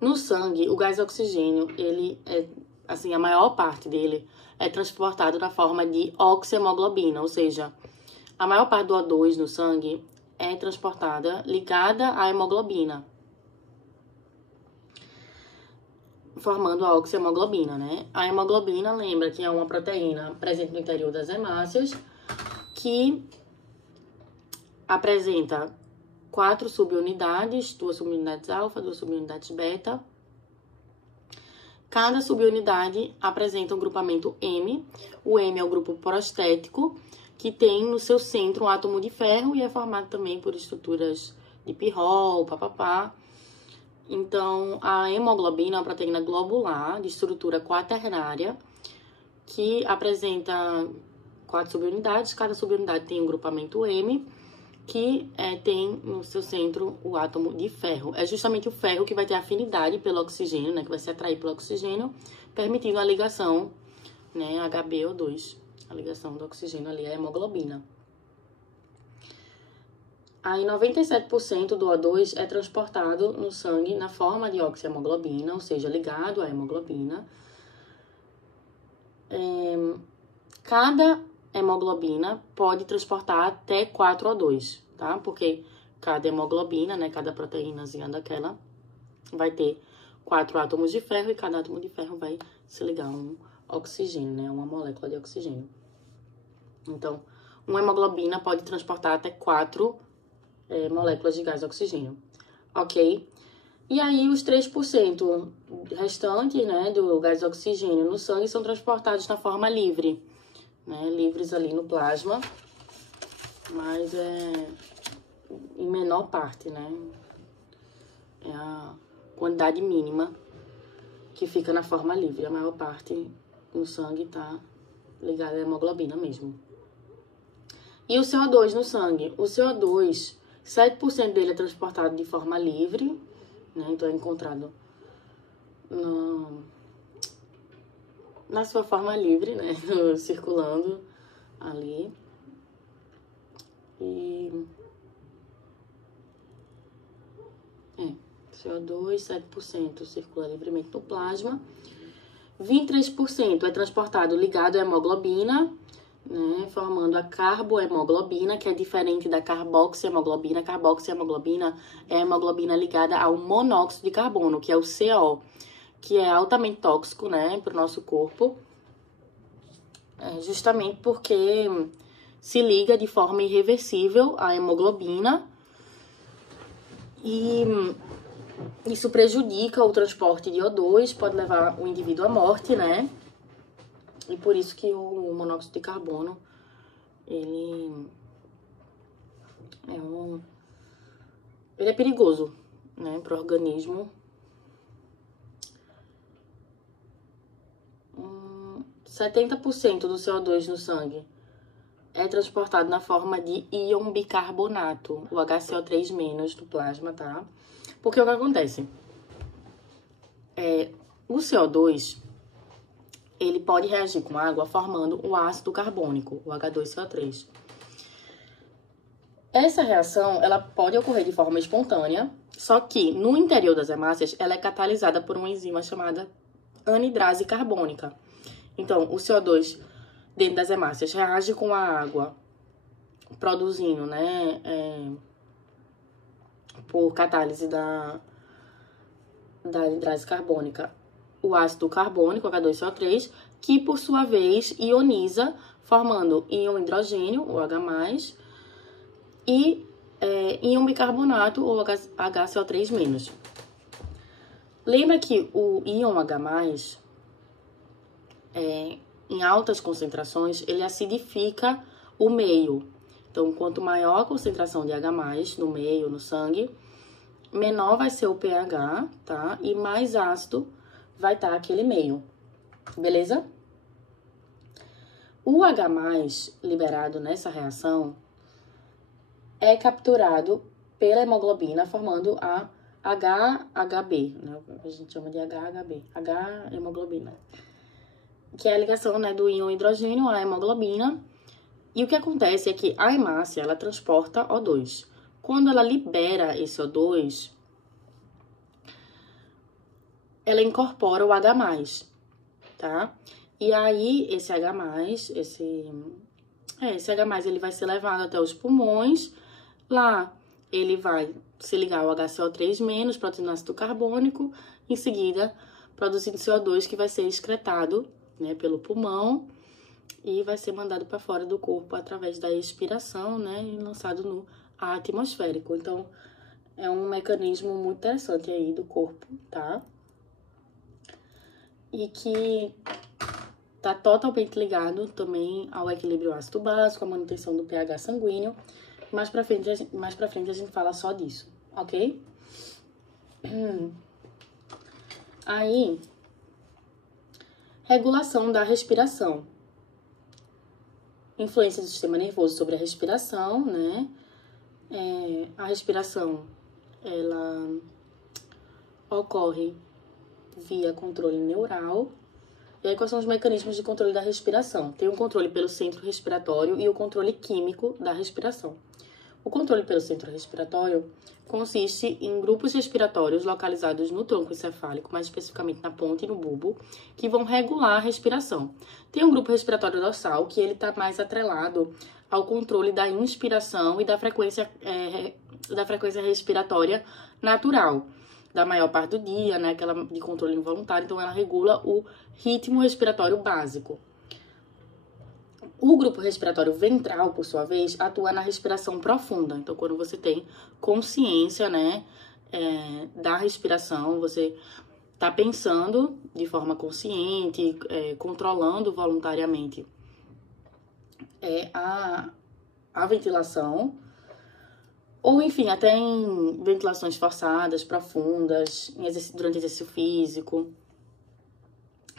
No sangue, o gás oxigênio, ele assim, a maior parte dele é transportado na forma de oxihemoglobina, ou seja, a maior parte do O2 no sangue é transportada ligada à hemoglobina, formando a oxihemoglobina, né? A hemoglobina, lembra que é uma proteína presente no interior das hemácias, que apresenta 4 subunidades, 2 subunidades alfa, 2 subunidades beta. Cada subunidade apresenta um grupamento M. O M é o grupo prostético, que tem no seu centro um átomo de ferro e é formado também por estruturas de pirrol, papapá. Então, a hemoglobina é uma proteína globular de estrutura quaternária que apresenta 4 subunidades. Cada subunidade tem um grupamento M que tem no seu centro o átomo de ferro. É justamente o ferro que vai ter afinidade pelo oxigênio, né, que vai se atrair pelo oxigênio, permitindo a ligação, né, HbO2, a ligação do oxigênio ali à hemoglobina. Aí 97% do O2 é transportado no sangue na forma de oxihemoglobina, ou seja, ligado à hemoglobina. Cada hemoglobina pode transportar até 4 O2, tá? Porque cada hemoglobina, né, cada proteínazinha daquela, vai ter 4 átomos de ferro e cada átomo de ferro vai se ligar a um oxigênio, né, uma molécula de oxigênio. Então, uma hemoglobina pode transportar até 4 moléculas de gás oxigênio, ok? E aí, os 3% restantes, né, do gás oxigênio no sangue são transportados na forma livre, né, livres ali no plasma, mas em menor parte, né? É a quantidade mínima que fica na forma livre. A maior parte no sangue tá ligada à hemoglobina mesmo. E o CO2 no sangue? O CO2, 7% dele é transportado de forma livre, né? Então, é encontrado na sua forma livre, né? Circulando ali. E CO2, 7% circula livremente no plasma. 23% é transportado ligado à hemoglobina, né, formando a carbohemoglobina, que é diferente da carboxihemoglobina. A carboxihemoglobina é a hemoglobina ligada ao monóxido de carbono, que é o CO, que é altamente tóxico, né, para o nosso corpo, justamente porque se liga de forma irreversível à hemoglobina e isso prejudica o transporte de O2, pode levar o indivíduo à morte, né? E por isso que o monóxido de carbono, ele é perigoso, né, para o organismo. 70% do CO2 no sangue é transportado na forma de íon bicarbonato, o HCO3- no plasma, tá? Porque o que acontece? O CO2, ele pode reagir com água formando o ácido carbônico, o H2CO3. Essa reação, ela pode ocorrer de forma espontânea, só que no interior das hemácias, ela é catalisada por uma enzima chamada anidrase carbônica. Então, o CO2 dentro das hemácias reage com a água, produzindo, né, por catálise da anidrase carbônica, o ácido carbônico, H2CO3, que por sua vez ioniza, formando íon hidrogênio, o H+, e íon bicarbonato, ou HCO3-. Lembra que o íon H+, em altas concentrações, ele acidifica o meio. Então, quanto maior a concentração de H+, no meio, no sangue, menor vai ser o pH, tá? E mais ácido vai estar aquele meio, beleza? O H+ liberado nessa reação é capturado pela hemoglobina, formando a HHB, né? A gente chama de HHB, H-hemoglobina, que é a ligação, né, do íon hidrogênio à hemoglobina. E o que acontece é que a hemácia, ela transporta O2. Quando ela libera esse O2, ela incorpora o H+, tá? E aí, esse H+, esse H+, ele vai ser levado até os pulmões. Lá, ele vai se ligar ao HCO3-, proteína ácido carbônico. Em seguida, produzindo CO2, que vai ser excretado, né, pelo pulmão. E vai ser mandado para fora do corpo através da expiração, né, e lançado no ar atmosférico. Então, é um mecanismo muito interessante aí do corpo, tá? E que tá totalmente ligado também ao equilíbrio ácido básico, à manutenção do pH sanguíneo. Mais pra frente a gente fala só disso, ok? Aí, regulação da respiração. Influência do sistema nervoso sobre a respiração, né? A respiração, ela ocorre via controle neural. E aí, quais são os mecanismos de controle da respiração? Tem o controle pelo centro respiratório e o controle químico da respiração. O controle pelo centro respiratório consiste em grupos respiratórios localizados no tronco encefálico, mais especificamente na ponta e no bulbo, que vão regular a respiração. Tem um grupo respiratório dorsal, que ele está mais atrelado ao controle da inspiração e da frequência respiratória natural, da maior parte do dia, né, aquela de controle involuntário, então ela regula o ritmo respiratório básico. O grupo respiratório ventral, por sua vez, atua na respiração profunda. Então, quando você tem consciência, né, da respiração, você está pensando de forma consciente, controlando voluntariamente a ventilação, ou enfim, até em ventilações forçadas, profundas, durante exercício físico,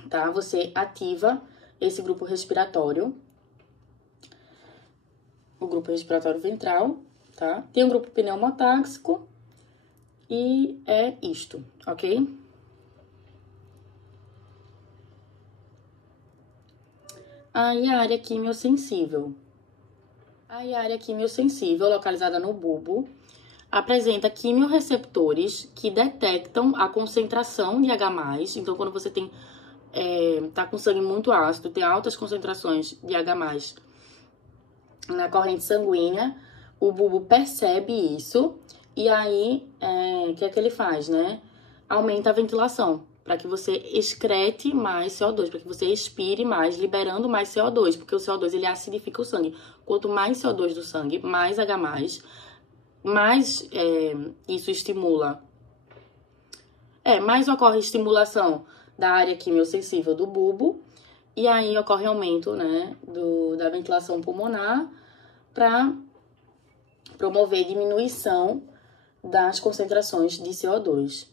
tá? Você ativa esse grupo respiratório, o grupo respiratório ventral, tá? Tem um grupo pneumotáxico e é isto, ok? Aí a área quimiosensível. Aí a área quimiosensível, localizada no bulbo, apresenta quimiorreceptores que detectam a concentração de H+. Então, quando você tá com sangue muito ácido, tem altas concentrações de H+, na corrente sanguínea, o bulbo percebe isso e aí, o que é que ele faz, né? Aumenta a ventilação, para que você excrete mais CO2, para que você expire mais, liberando mais CO2, porque o CO2, ele acidifica o sangue. Quanto mais CO2 do sangue, mais H+, mais isso estimula. Mais ocorre estimulação da área quimiosensível do bulbo, e aí ocorre aumento, né, da ventilação pulmonar para promover diminuição das concentrações de CO2,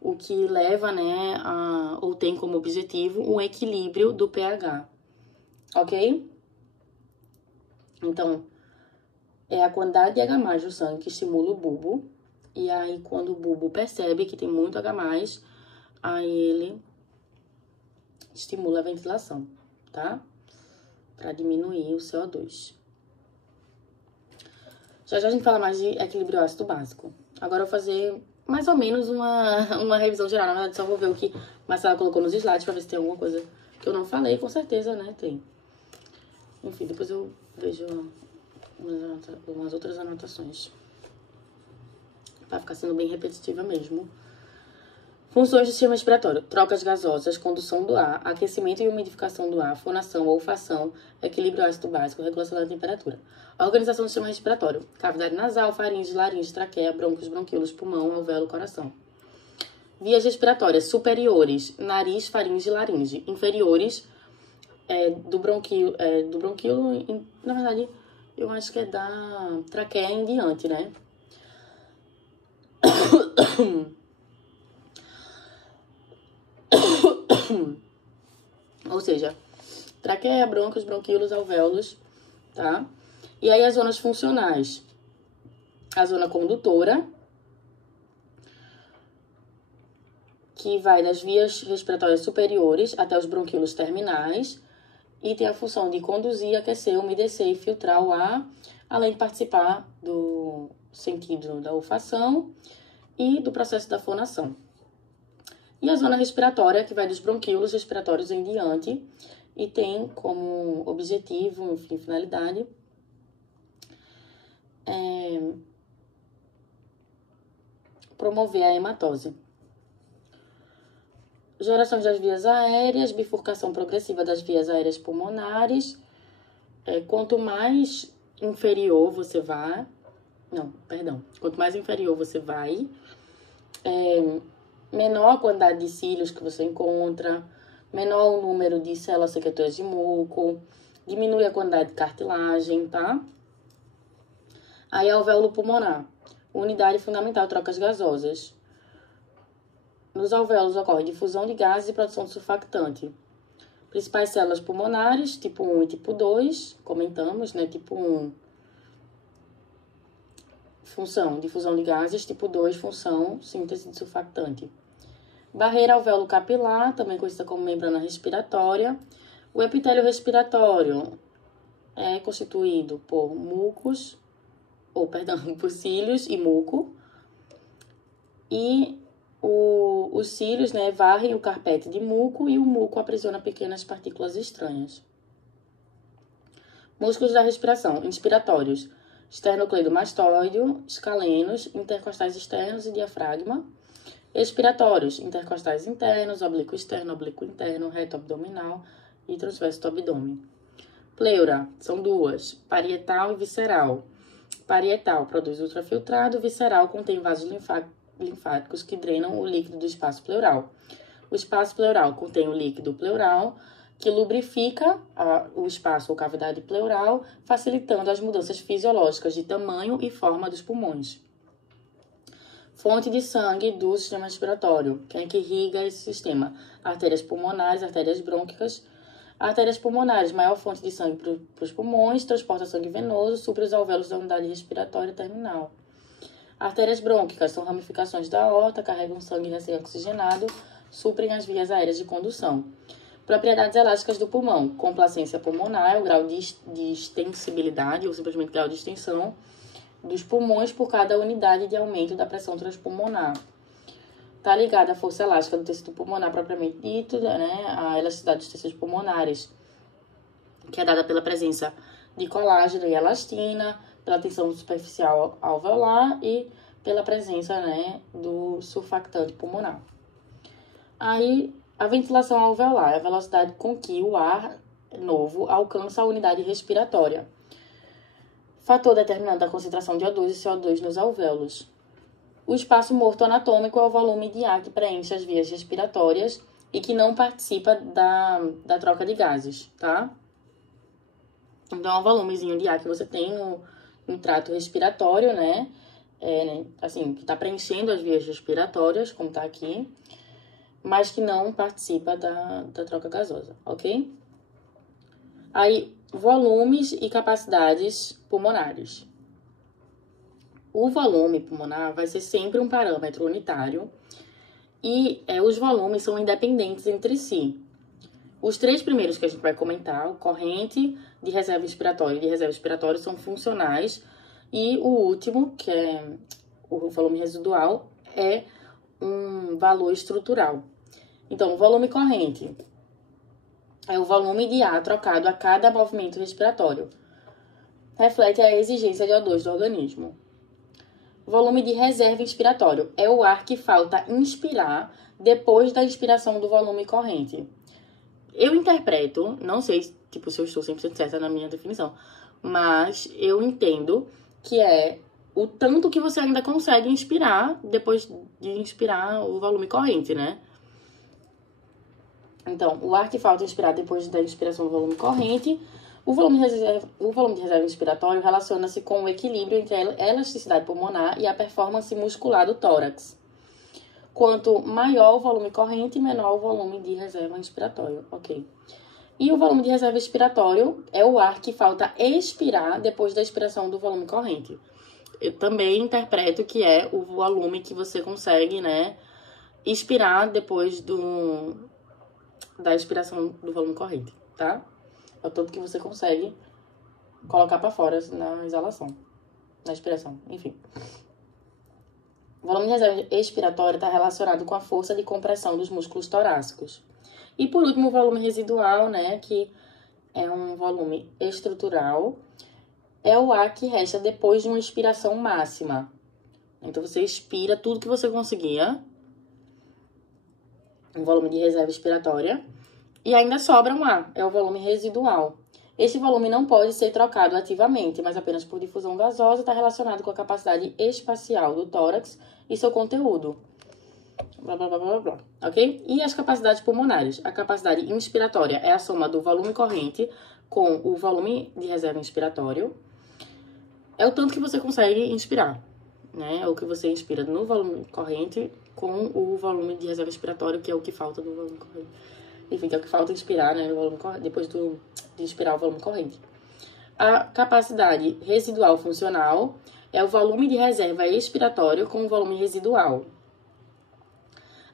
o que leva, né, ou tem como objetivo um equilíbrio do pH, ok? Então, é a quantidade de H+ do sangue que estimula o bulbo, e aí quando o bulbo percebe que tem muito H+, aí ele estimula a ventilação, tá? Para diminuir o CO2. Já a gente fala mais de equilíbrio ácido básico. Agora eu vou fazer mais ou menos uma revisão geral. Na verdade, só vou ver o que a Marcela colocou nos slides para ver se tem alguma coisa que eu não falei. Com certeza, né? Tem. Enfim, depois eu vejo umas outras anotações. Para ficar sendo bem repetitiva mesmo. Funções do sistema respiratório: trocas gasosas, condução do ar, aquecimento e umidificação do ar, fonação, olfação, equilíbrio ácido básico, regulação da temperatura. Organização do sistema respiratório: cavidade nasal, faringe, laringe, traqueia, brônquios, bronquíolos, pulmão, alvéolo, coração. Vias respiratórias superiores: nariz, faringe e laringe. Inferiores, do bronquíolo, na verdade, eu acho que é da traqueia em diante, né? Ou seja, traqueia, brônquios, bronquíolos, alvéolos, tá? E aí as zonas funcionais. A zona condutora, que vai das vias respiratórias superiores até os bronquíolos terminais e tem a função de conduzir, aquecer, umedecer e filtrar o ar, além de participar do sentido da olfação e do processo da fonação. E a zona respiratória, que vai dos bronquíolos respiratórios em diante e tem como objetivo, enfim, finalidade, promover a hematose. Gerações das vias aéreas, bifurcação progressiva das vias aéreas pulmonares. Quanto mais inferior você vai... Quanto mais inferior você vai, menor a quantidade de cílios que você encontra, menor o número de células secretoras de muco, diminui a quantidade de cartilagem, tá? Aí, alvéolo pulmonar. Unidade fundamental, trocas gasosas. Nos alvéolos ocorre difusão de gases e produção de surfactante. Principais células pulmonares, tipo 1 e tipo 2, comentamos, né? Tipo 1, função, difusão de gases. Tipo 2, função, síntese de surfactante. Barreira alvéolo capilar, também conhecida como membrana respiratória. O epitélio respiratório é constituído por mucos, por cílios e muco. E os cílios, né, varrem o carpete de muco e o muco aprisiona pequenas partículas estranhas. Músculos da respiração, inspiratórios, esternocleidomastoideo, escalenos, intercostais externos e diafragma. Expiratórios, intercostais internos, oblíquo externo, oblíquo interno, reto abdominal e transverso do abdômen. Pleura, são duas, parietal e visceral. Parietal produz ultrafiltrado, visceral contém vasos linfáticos que drenam o líquido do espaço pleural. O espaço pleural contém o líquido pleural, que lubrifica o espaço ou cavidade pleural, facilitando as mudanças fisiológicas de tamanho e forma dos pulmões. Fonte de sangue do sistema respiratório, quem é que irriga esse sistema? Artérias pulmonares, artérias brônquicas. Artérias pulmonares, maior fonte de sangue para os pulmões, transporta sangue venoso, supre os alvéolos da unidade respiratória terminal. Artérias brônquicas são ramificações da aorta, carregam sangue recém-oxigenado, suprem as vias aéreas de condução. Propriedades elásticas do pulmão, complacência pulmonar, o grau de extensibilidade, ou simplesmente grau de extensão, dos pulmões por cada unidade de aumento da pressão transpulmonar. Está ligada à força elástica do tecido pulmonar propriamente dito, né? A elasticidade dos tecidos pulmonares, que é dada pela presença de colágeno e elastina, pela tensão superficial alveolar e pela presença, né, do surfactante pulmonar. Aí, a ventilação alveolar é a velocidade com que o ar novo alcança a unidade respiratória. Fator determinante da concentração de O2 e CO2 nos alvéolos. O espaço morto anatômico é o volume de ar que preenche as vias respiratórias e que não participa da troca de gases, tá? Então, é um volumezinho de ar que você tem no trato respiratório, né? Assim, que está preenchendo as vias respiratórias, como está aqui, mas que não participa da troca gasosa, ok? Aí, volumes e capacidades pulmonares. O volume pulmonar vai ser sempre um parâmetro unitário e os volumes são independentes entre si. Os três primeiros que a gente vai comentar, o corrente, de reserva inspiratória e de reserva expiratória, são funcionais e o último, que é o volume residual, é um valor estrutural. Então, o volume corrente é o volume de ar trocado a cada movimento respiratório. Reflete a exigência de O2 do organismo. Volume de reserva inspiratório é o ar que falta inspirar depois da inspiração do volume corrente. Eu interpreto, não sei se eu estou 100% certa na minha definição, mas eu entendo que é o tanto que você ainda consegue inspirar depois de inspirar o volume corrente, né? Então, o ar que falta inspirar depois da inspiração do volume corrente, O volume de reserva inspiratório relaciona-se com o equilíbrio entre a elasticidade pulmonar e a performance muscular do tórax. Quanto maior o volume corrente, menor o volume de reserva inspiratório. Ok. E o volume de reserva expiratório é o ar que falta expirar depois da expiração do volume corrente. Eu também interpreto que é o volume que você consegue, né, expirar depois da expiração do volume corrente, tá? É o tanto que você consegue colocar para fora na exalação, na expiração, enfim. O volume de reserva expiratória está relacionado com a força de compressão dos músculos torácicos. E por último, o volume residual, né, que é um volume estrutural, é o ar que resta depois de uma expiração máxima. Então, você expira tudo que você conseguia, um volume de reserva expiratória, e ainda sobra um ar, é o volume residual. Este volume não pode ser trocado ativamente, mas apenas por difusão gasosa, está relacionado com a capacidade espacial do tórax e seu conteúdo. Blá, blá, blá, blá, blá, ok? E as capacidades pulmonares? A capacidade inspiratória é a soma do volume corrente com o volume de reserva inspiratório. É o tanto que você consegue inspirar, né? O que você inspira no volume corrente com o volume de reserva inspiratório, que é o que falta do volume corrente. Enfim, que é o que falta inspirar, né? No volume corrente, depois de inspirar o volume corrente. A capacidade residual funcional é o volume de reserva expiratório com o volume residual.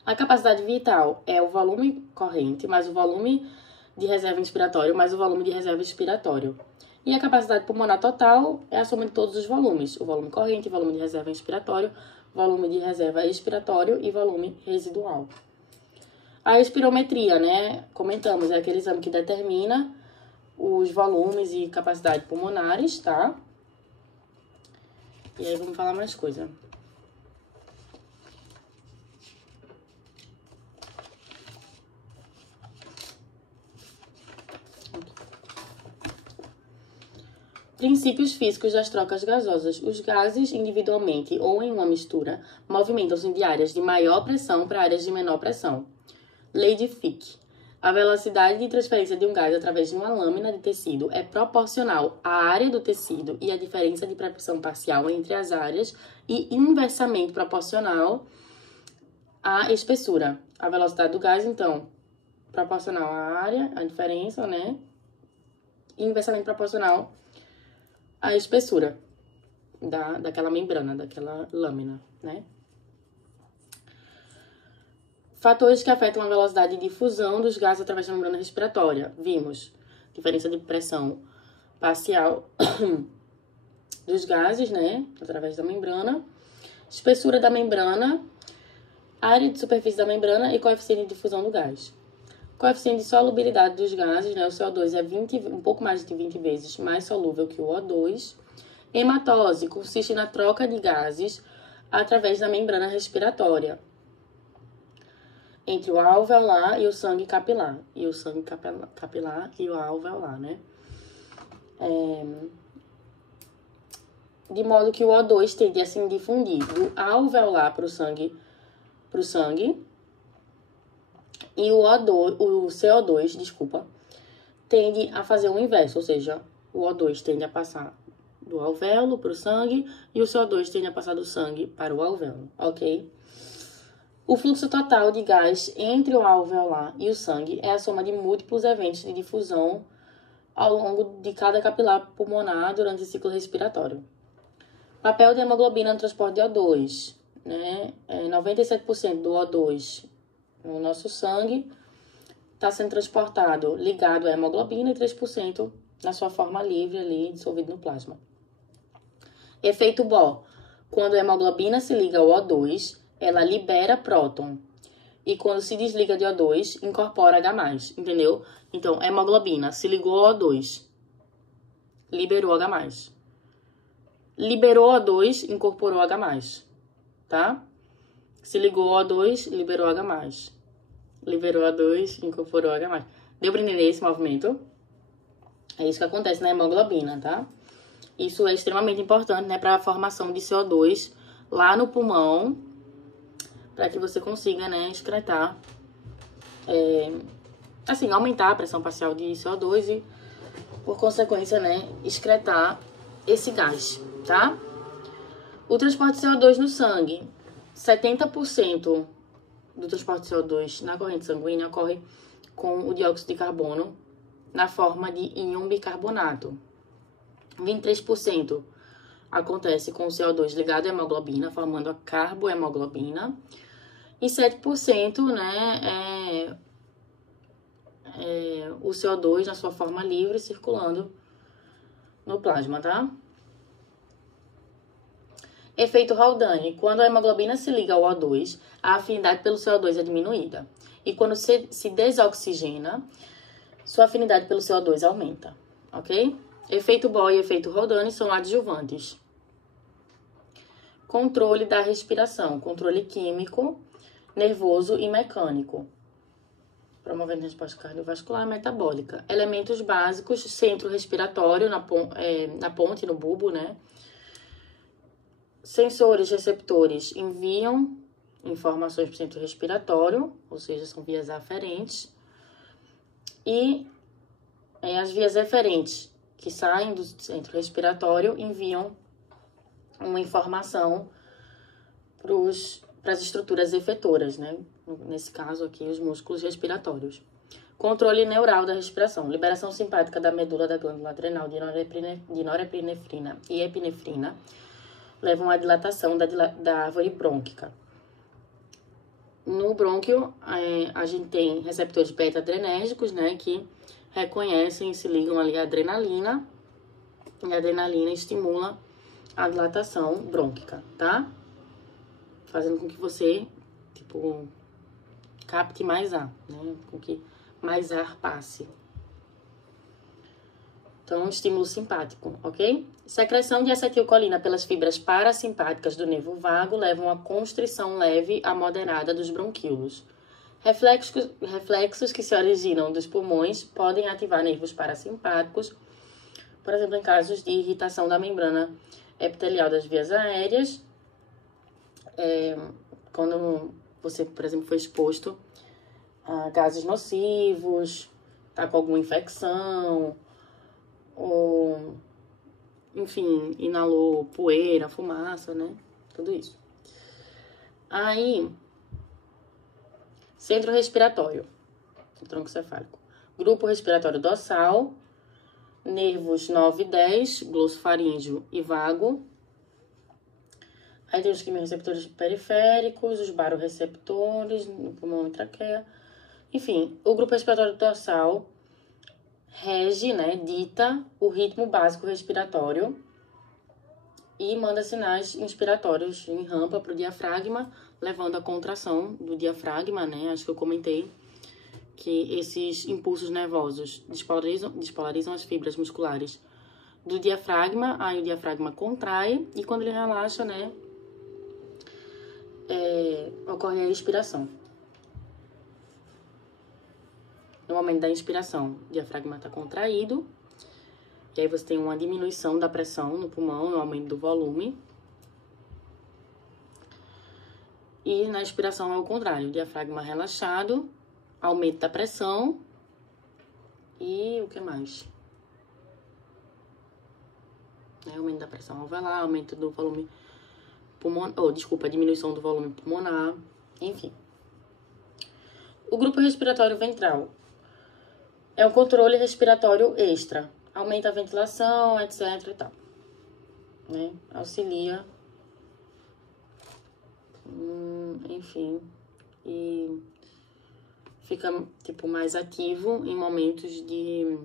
A capacidade vital é o volume corrente mais o volume de reserva inspiratório mais o volume de reserva expiratório. E a capacidade pulmonar total é a soma de todos os volumes. O volume corrente, volume de reserva inspiratório, volume de reserva expiratório e volume residual. A espirometria, né? Comentamos, é aquele exame que determina os volumes e capacidade pulmonares, tá? E aí vamos falar mais coisa. Princípios físicos das trocas gasosas. Os gases, individualmente ou em uma mistura, movimentam-se de áreas de maior pressão para áreas de menor pressão. Lei de Fick. A velocidade de transferência de um gás através de uma lâmina de tecido é proporcional à área do tecido e à diferença de pressão parcial entre as áreas e inversamente proporcional à espessura. A velocidade do gás, então, proporcional à área, a diferença, né? Inversamente proporcional à espessura daquela membrana, daquela lâmina, né? Fatores que afetam a velocidade de difusão dos gases através da membrana respiratória. Vimos diferença de pressão parcial dos gases, né? Através da membrana. Espessura da membrana, área de superfície da membrana e coeficiente de difusão do gás. Coeficiente de solubilidade dos gases, né? O CO2 é um pouco mais de 20 vezes mais solúvel que o O2. Hematose consiste na troca de gases através da membrana respiratória entre o alveolar e o sangue capilar. E o sangue capilar e o alveolar, né? De modo que o O2 tende a se difundir do alveolar para o sangue. E o CO2, tende a fazer o inverso, ou seja, o O2 tende a passar do alvéolo para o sangue e o CO2 tende a passar do sangue para o alvéolo, ok? O fluxo total de gás entre o alveolar e o sangue é a soma de múltiplos eventos de difusão ao longo de cada capilar pulmonar durante o ciclo respiratório. Papel de hemoglobina no transporte de O2, né? 97% do O2 no nosso sangue está sendo transportado ligado à hemoglobina e 3% na sua forma livre ali, dissolvido no plasma. Efeito Bohr. Quando a hemoglobina se liga ao O2, ela libera próton. E quando se desliga de O2, incorpora H+, entendeu? Então, a hemoglobina se ligou ao O2, liberou H+. Liberou O2, incorporou H+, tá? Se ligou ao O2, liberou H+. Liberou O2, incorporou H+. Deu pra entender esse movimento? É isso que acontece na hemoglobina, tá? Isso é extremamente importante, né, para a formação de CO2 lá no pulmão, para que você consiga, né, excretar, assim, aumentar a pressão parcial de CO2 e por consequência, né, excretar esse gás, tá? O transporte de CO2 no sangue, 70% do transporte de CO2 na corrente sanguínea ocorre com o dióxido de carbono na forma de íon bicarbonato. 23% acontece com o CO2 ligado à hemoglobina, formando a carbohemoglobina. E 7%, né, é o CO2 na sua forma livre circulando no plasma, tá? Efeito Haldane. Quando a hemoglobina se liga ao O2, a afinidade pelo CO2 é diminuída. E quando se desoxigena, sua afinidade pelo CO2 aumenta, ok? Efeito Boy e efeito Haldane são adjuvantes. Controle da respiração. Controle químico, nervoso e mecânico. Promovendo resposta cardiovascular e metabólica. Elementos básicos, centro respiratório na ponte, no bulbo, né? Sensores receptores enviam informações para o centro respiratório, ou seja, são vias aferentes. E as vias eferentes que saem do centro respiratório enviam uma informação para as estruturas efetoras, né? Nesse caso aqui, os músculos respiratórios. Controle neural da respiração. Liberação simpática da medula da glândula adrenal de norepinefrina e epinefrina levam à dilatação da árvore brônquica. No brônquio, a gente tem receptores beta-adrenérgicos, né, que reconhecem e se ligam ali à adrenalina, e a adrenalina estimula a dilatação brônquica, tá? Fazendo com que você, capte mais ar, né, com que mais ar passe. Então, estímulo simpático, ok? Secreção de acetilcolina pelas fibras parasimpáticas do nervo vago levam a constrição leve a moderada dos bronquíolos. Reflexos que se originam dos pulmões podem ativar nervos parasimpáticos, por exemplo, em casos de irritação da membrana epitelial das vias aéreas, quando você, por exemplo, foi exposto a gases nocivos, tá com alguma infecção, ou, enfim, inalou poeira, fumaça, né? Tudo isso. Aí, centro respiratório, tronco cefálico. Grupo respiratório dorsal, nervos 9 e 10, glossofaríngeo e vago. Aí tem os quimiorreceptores periféricos, os barorreceptores, no pulmão e traqueia. Enfim, o grupo respiratório dorsal rege, né, dita o ritmo básico respiratório e manda sinais inspiratórios em rampa para o diafragma, levando à contração do diafragma, né? Acho que eu comentei que esses impulsos nervosos despolarizam as fibras musculares do diafragma, aí o diafragma contrai e quando ele relaxa, né, ocorre a expiração. No momento da inspiração, o diafragma está contraído. E aí você tem uma diminuição da pressão no pulmão, um aumento do volume. E na expiração é o contrário, o diafragma relaxado, aumento da pressão. E o que mais? Aumento da pressão alveolar, aumento do volume pulmonar, diminuição do volume pulmonar, enfim. O grupo respiratório ventral é um controle respiratório extra. Aumenta a ventilação, etc e tal. Né? Auxilia. Enfim. E fica, mais ativo em momentos em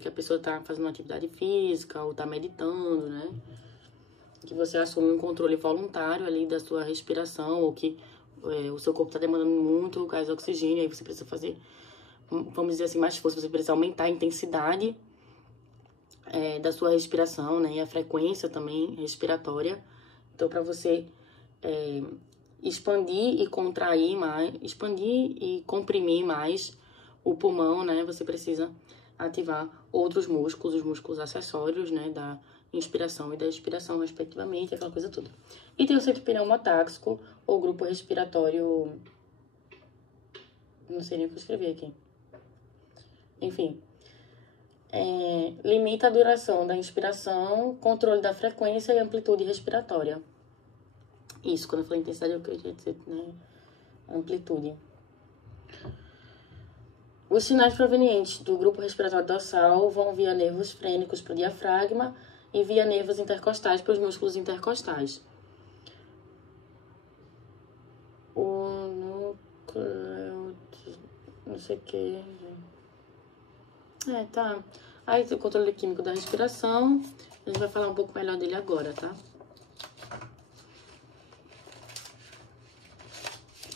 que a pessoa tá fazendo uma atividade física ou tá meditando, né? Que você assume um controle voluntário ali da sua respiração ou que o seu corpo tá demandando muito gás oxigênio, aí você precisa fazer, vamos dizer assim, mais força, você precisa aumentar a intensidade da sua respiração, né, e a frequência também respiratória. Então, para você expandir e contrair mais, expandir e comprimir mais o pulmão, né, você precisa ativar outros músculos, os músculos acessórios, né, da inspiração e da expiração, respectivamente, aquela coisa toda. E tem o centro pneumotáxico, ou grupo respiratório... Não sei nem o que eu escrevi aqui. Enfim, limita a duração da inspiração, controle da frequência e amplitude respiratória. Isso, quando eu falei intensidade, é o que eu queria dizer, né? Amplitude. Os sinais provenientes do grupo respiratório dorsal vão via nervos frênicos para o diafragma e via nervos intercostais para os músculos intercostais. O núcleo... não sei o que... tá. Aí tem o controle químico da respiração. A gente vai falar um pouco melhor dele agora, tá?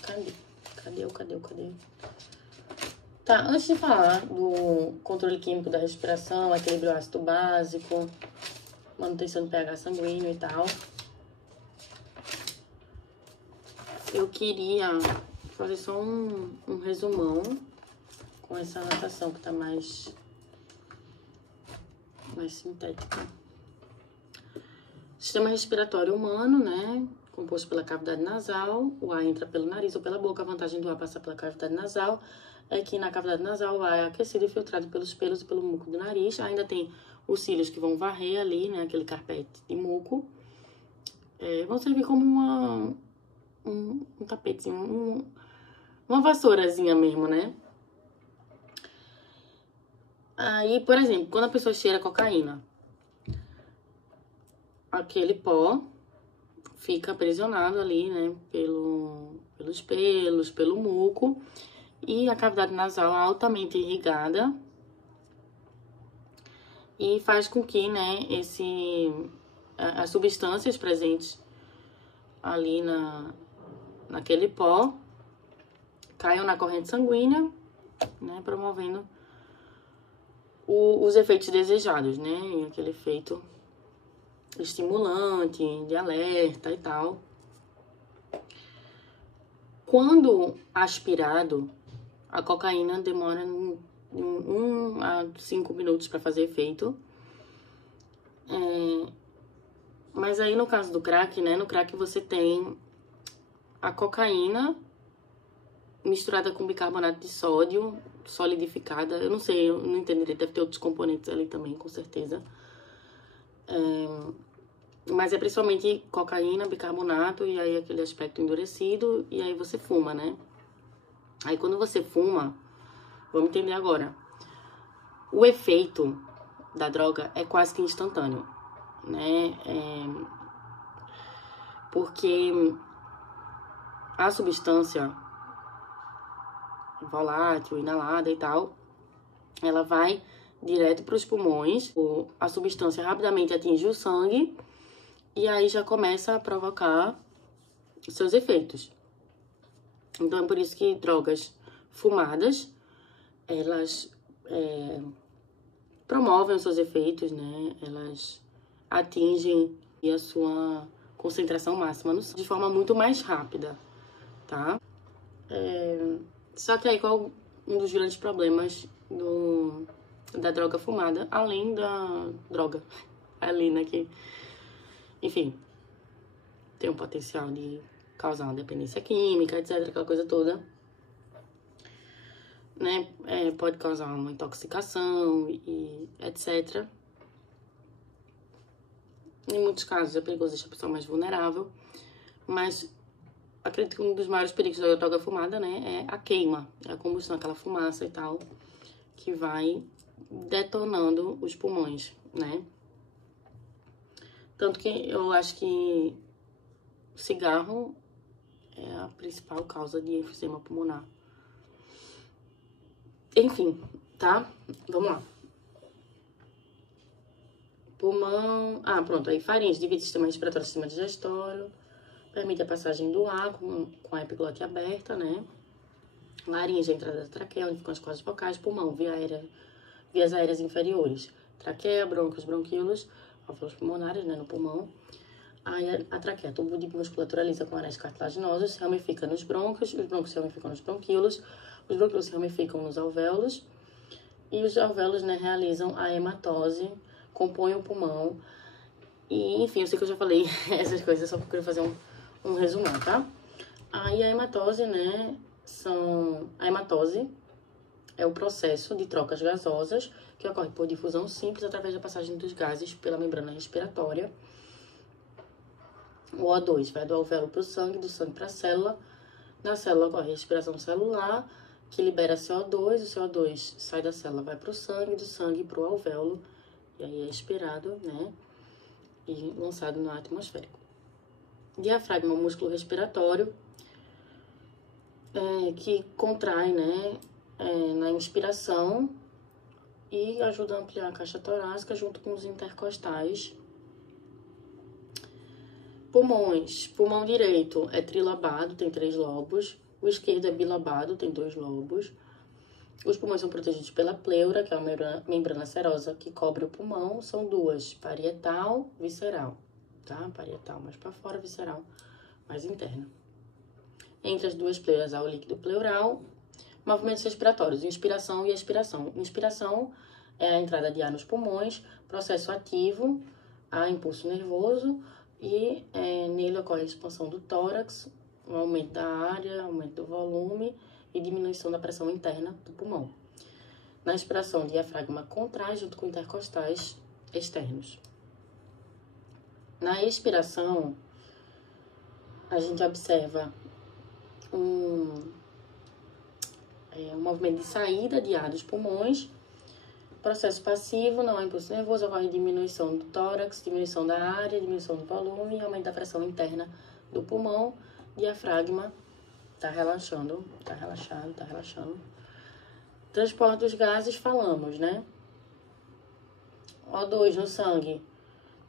Cadê? Tá, antes de falar do controle químico da respiração, equilíbrio ácido básico, manutenção do pH sanguíneo e tal, eu queria fazer só um resumão com essa anotação que tá mais sintética. Sistema respiratório humano, né? Composto pela cavidade nasal, o ar entra pelo nariz ou pela boca. A vantagem do ar passar pela cavidade nasal é que na cavidade nasal o ar é aquecido e filtrado pelos pelos e pelo muco do nariz. Ainda tem os cílios que vão varrer ali, né? Aquele carpete de muco. Vão servir como um tapetezinho, uma vassourazinha mesmo, né? Aí, por exemplo, quando a pessoa cheira cocaína, aquele pó fica aprisionado ali, né, pelos pelos, pelo muco, e a cavidade nasal é altamente irrigada e faz com que, né, as substâncias presentes ali naquele pó caiam na corrente sanguínea, né, promovendo os efeitos desejados, né, aquele efeito estimulante, de alerta e tal. Quando aspirado, a cocaína demora 1 a 5 minutos para fazer efeito. Mas aí no caso do crack, né, no crack você tem a cocaína misturada com bicarbonato de sódio, solidificada. Eu não sei, eu não entenderia, deve ter outros componentes ali também, com certeza. Mas é principalmente cocaína, bicarbonato e aí aquele aspecto endurecido, e aí você fuma, né? Aí quando você fuma, vamos entender agora, o efeito da droga é quase que instantâneo, né? Porque a substância volátil, inalada e tal, ela vai direto para os pulmões, a substância rapidamente atinge o sangue e aí já começa a provocar seus efeitos. Então é por isso que drogas fumadas, elas promovem os seus efeitos, né? Elas atingem a sua concentração máxima no sangue de forma muito mais rápida, tá? Só que aí qual um dos grandes problemas da droga fumada, além da droga ali, né, que, enfim, tem um potencial de causar uma dependência química, etc, aquela coisa toda, né, pode causar uma intoxicação e etc. Em muitos casos é perigoso deixar a pessoa mais vulnerável, mas acredito que um dos maiores perigos da droga fumada, né, é a queima, é a combustão, aquela fumaça e tal, que vai detonando os pulmões, né? Tanto que eu acho que o cigarro é a principal causa de enfisema pulmonar. Enfim, tá? Vamos lá. Pulmão... pronto. Aí faringe divide o sistema respiratório e o sistema digestório. Permite a passagem do ar com a epiglote aberta, né? Laringe, a entrada da traqueia, onde ficam as cordas vocais. Pulmão, vias aéreas inferiores. Traqueia, brônquios, bronquíolos, alvéolos pulmonares, né, no pulmão. Aí a traqueia, tubo de musculatura lisa com anéis cartilaginosos, se ramifica nos brônquios, os brônquios se ramificam nos bronquíolos, os bronquíolos se ramificam nos alvéolos, e os alvéolos, né, realizam a hematose, compõem o pulmão. E, enfim, eu sei que eu já falei essas coisas, só procuro fazer um resumão, tá? Aí a hematose, né, a hematose é o processo de trocas gasosas que ocorre por difusão simples através da passagem dos gases pela membrana respiratória. O O2 vai do alvéolo para o sangue, do sangue para a célula. Na célula ocorre a respiração celular, que libera CO2. O CO2 sai da célula, vai para o sangue, do sangue para o alvéolo. E aí é expirado, né? E lançado no ar atmosférico. Diafragma, músculo respiratório, que contrai, né? Na inspiração e ajuda a ampliar a caixa torácica junto com os intercostais. Pulmões. Pulmão direito é trilobado, tem 3 lobos. O esquerdo é bilobado, tem 2 lobos. Os pulmões são protegidos pela pleura, que é uma membrana serosa que cobre o pulmão. São 2, parietal, visceral, tá? Parietal mais para fora, visceral mais interna. Entre as duas pleuras há o líquido pleural. Movimentos respiratórios, inspiração e expiração. Inspiração é a entrada de ar nos pulmões, processo ativo, há impulso nervoso e nele ocorre a expansão do tórax, o aumento da área, aumento do volume e diminuição da pressão interna do pulmão. Na expiração, o diafragma contrai junto com intercostais externos. Na expiração, a gente observa um movimento de saída de ar dos pulmões. Processo passivo, não há impulso nervoso, ocorre diminuição do tórax, diminuição da área, diminuição do volume e aumento da pressão interna do pulmão. Diafragma tá relaxando, tá relaxado, tá relaxando. Transporte dos gases, falamos, né? O2 no sangue,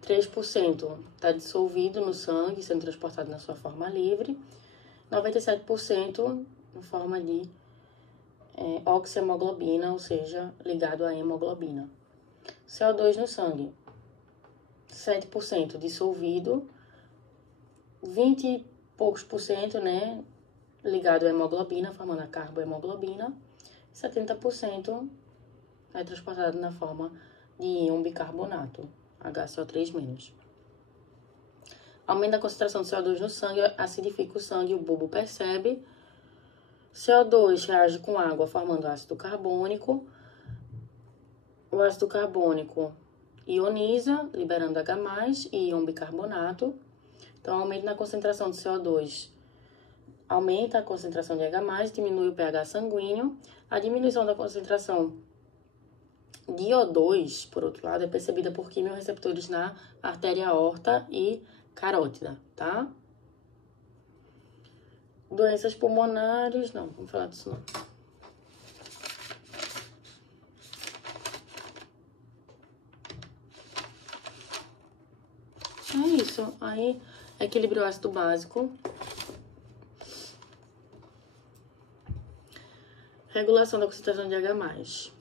3% está dissolvido no sangue, sendo transportado na sua forma livre. 97% em forma de oxihemoglobina, ou seja, ligado à hemoglobina. CO2 no sangue, 7% dissolvido, 20 e poucos por cento, né, ligado à hemoglobina, formando a carbohemoglobina. 70% é transportado na forma de íon bicarbonato, HCO3-. Aumento da concentração de CO2 no sangue, acidifica o sangue, o bulbo percebe. CO2 reage com água, formando ácido carbônico. O ácido carbônico ioniza, liberando H+, e íon bicarbonato. Então, aumento na concentração de CO2 aumenta a concentração de H+, diminui o pH sanguíneo. A diminuição da concentração de O2, por outro lado, é percebida por quimiorreceptores na artéria aorta e carótida, tá? Doenças pulmonares, não, vamos falar disso não. É isso, aí equilíbrio ácido básico. Regulação da concentração de H+.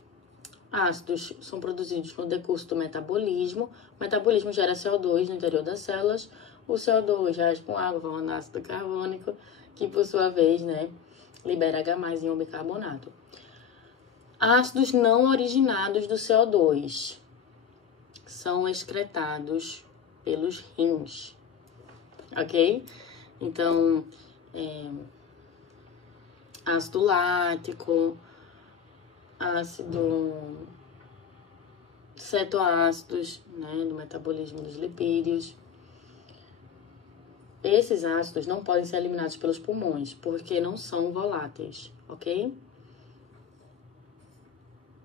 Ácidos são produzidos no decurso do metabolismo. O metabolismo gera CO2 no interior das células. O CO2 reage com água, formando ácido carbônico, que por sua vez, né, libera H+ e íon bicarbonato. Ácidos não originados do CO2 são excretados pelos rins, ok? Então, ácido lático, ácido cetoácidos, né, do metabolismo dos lipídios. Esses ácidos não podem ser eliminados pelos pulmões, porque não são voláteis, ok?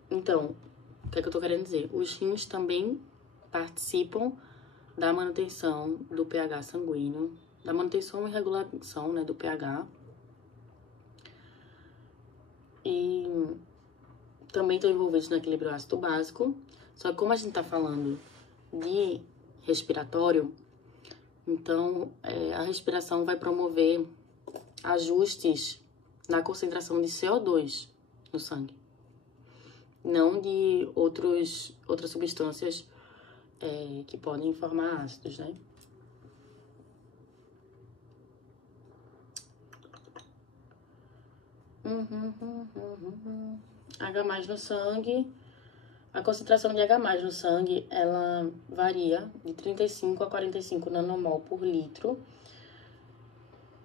Então, o que é que eu tô querendo dizer? Os rins também participam da manutenção do pH sanguíneo, da manutenção e regulação, né, do pH. E também estão envolvidos no equilíbrio ácido básico. Só que como a gente tá falando de respiratório, então a respiração vai promover ajustes na concentração de CO2 no sangue, não de outras substâncias que podem formar ácidos, né? H+ no sangue. A concentração de H+ no sangue, ela varia de 35 a 45 nanomol por litro,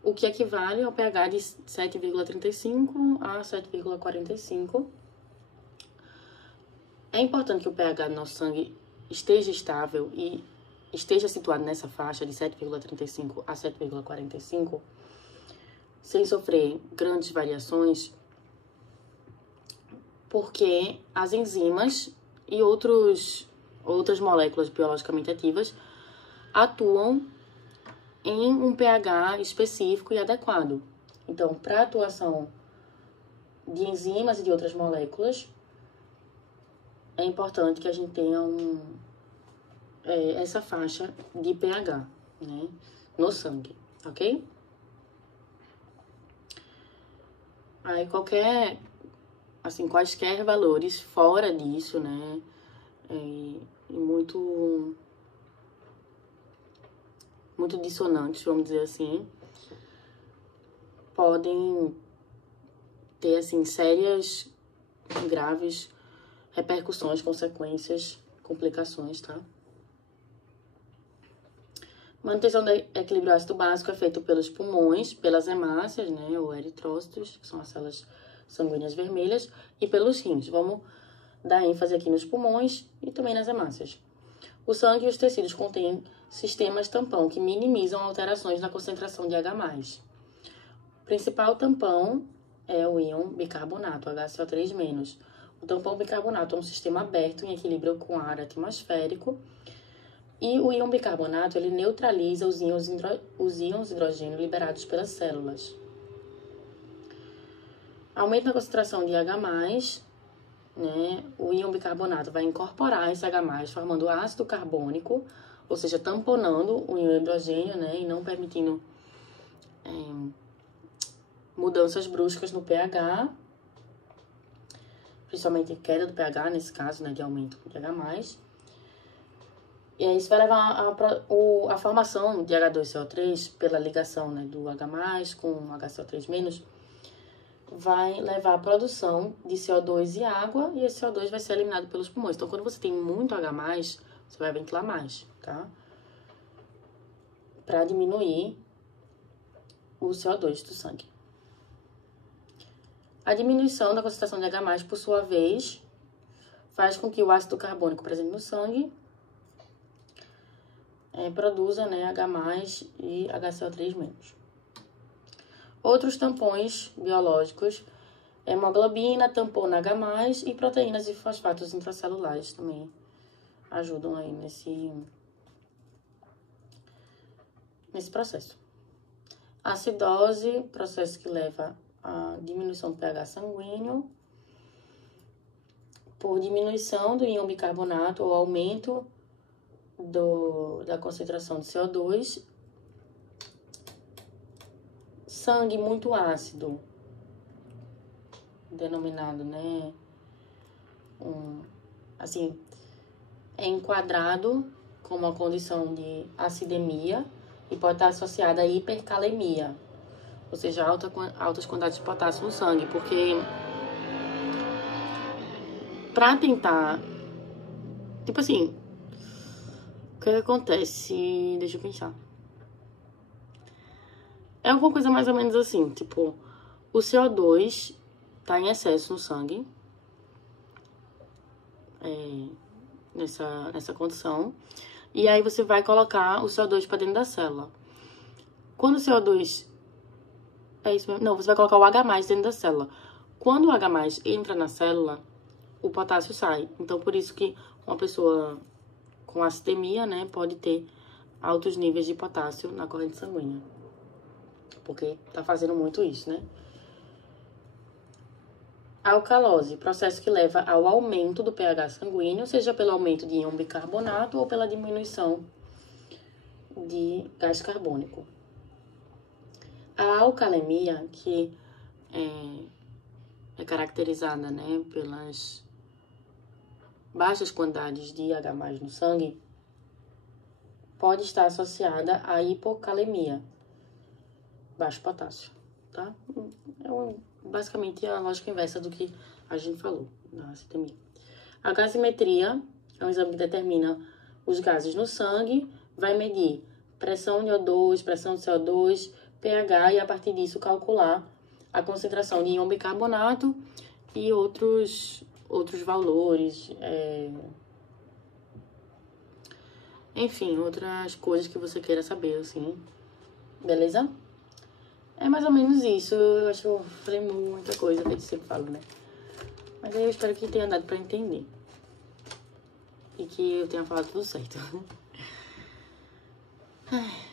o que equivale ao pH de 7,35 a 7,45. É importante que o pH do nosso sangue esteja estável e esteja situado nessa faixa de 7,35 a 7,45, sem sofrer grandes variações, porque as enzimas e outras moléculas biologicamente ativas atuam em um pH específico e adequado. Então, para a atuação de enzimas e de outras moléculas, é importante que a gente tenha essa faixa de pH, né, no sangue, ok? Aí quaisquer valores fora disso, né, muito dissonantes, vamos dizer assim, podem ter, assim, sérias, graves repercussões, consequências, complicações, tá? Manutenção do equilíbrio ácido básico é feito pelos pulmões, pelas hemácias, né, ou eritrócitos, que são as células sanguíneas vermelhas, e pelos rins. Vamos dar ênfase aqui nos pulmões e também nas hemácias. O sangue e os tecidos contêm sistemas tampão que minimizam alterações na concentração de H+. O principal tampão é o íon bicarbonato, HCO3-. O tampão bicarbonato é um sistema aberto em equilíbrio com ar atmosférico e o íon bicarbonato ele neutraliza os íons hidrogênio liberados pelas células. Aumento na concentração de H+, né, o íon bicarbonato vai incorporar esse H+, formando ácido carbônico, ou seja, tamponando o íon hidrogênio, né, e não permitindo mudanças bruscas no pH, principalmente queda do pH, nesse caso, né, de aumento de H+. E aí isso vai levar a formação de H2CO3 pela ligação, né, do H+, com HCO3-, vai levar à produção de CO2 e água, e esse CO2 vai ser eliminado pelos pulmões. Então, quando você tem muito H+, você vai ventilar mais, tá? Para diminuir o CO2 do sangue. A diminuição da concentração de H+, por sua vez, faz com que o ácido carbônico presente no sangue produza, né, H+ e HCO3-. Outros tampões biológicos, hemoglobina, tampona H+, e proteínas e fosfatos intracelulares também ajudam aí nesse processo. Acidose, processo que leva à diminuição do pH sanguíneo, por diminuição do íon bicarbonato ou aumento da concentração de CO2. Sangue muito ácido, denominado, né, assim, é enquadrado como uma condição de acidemia e pode estar associada a hipercalemia, ou seja, altas quantidades de potássio no sangue, porque para tentar, tipo assim, o que acontece? Deixa eu pensar. É alguma coisa mais ou menos assim, tipo, o CO2 tá em excesso no sangue, nessa condição, e aí você vai colocar o CO2 para dentro da célula. Quando o CO2, é isso mesmo? Não, você vai colocar o H+ dentro da célula. Quando o H+ entra na célula, o potássio sai. Então, por isso que uma pessoa com acidemia, né, pode ter altos níveis de potássio na corrente sanguínea. Porque tá fazendo muito isso, né? Alcalose, processo que leva ao aumento do pH sanguíneo, seja pelo aumento de íon bicarbonato ou pela diminuição de gás carbônico. A alcalemia, que é caracterizada, né, pelas baixas quantidades de H+ no sangue, pode estar associada à hipocalemia, baixo potássio, tá? Basicamente a lógica inversa do que a gente falou na acidemia. A gasimetria é um exame que determina os gases no sangue, vai medir pressão de O2, pressão de CO2, pH, e a partir disso calcular a concentração de íon bicarbonato e outros outros valores, enfim, outras coisas que você queira saber, assim, beleza? É mais ou menos isso. Eu acho que eu falei muita coisa, que eu sempre falo, né? Mas aí eu espero que tenha dado pra entender. E que eu tenha falado tudo certo. Ai.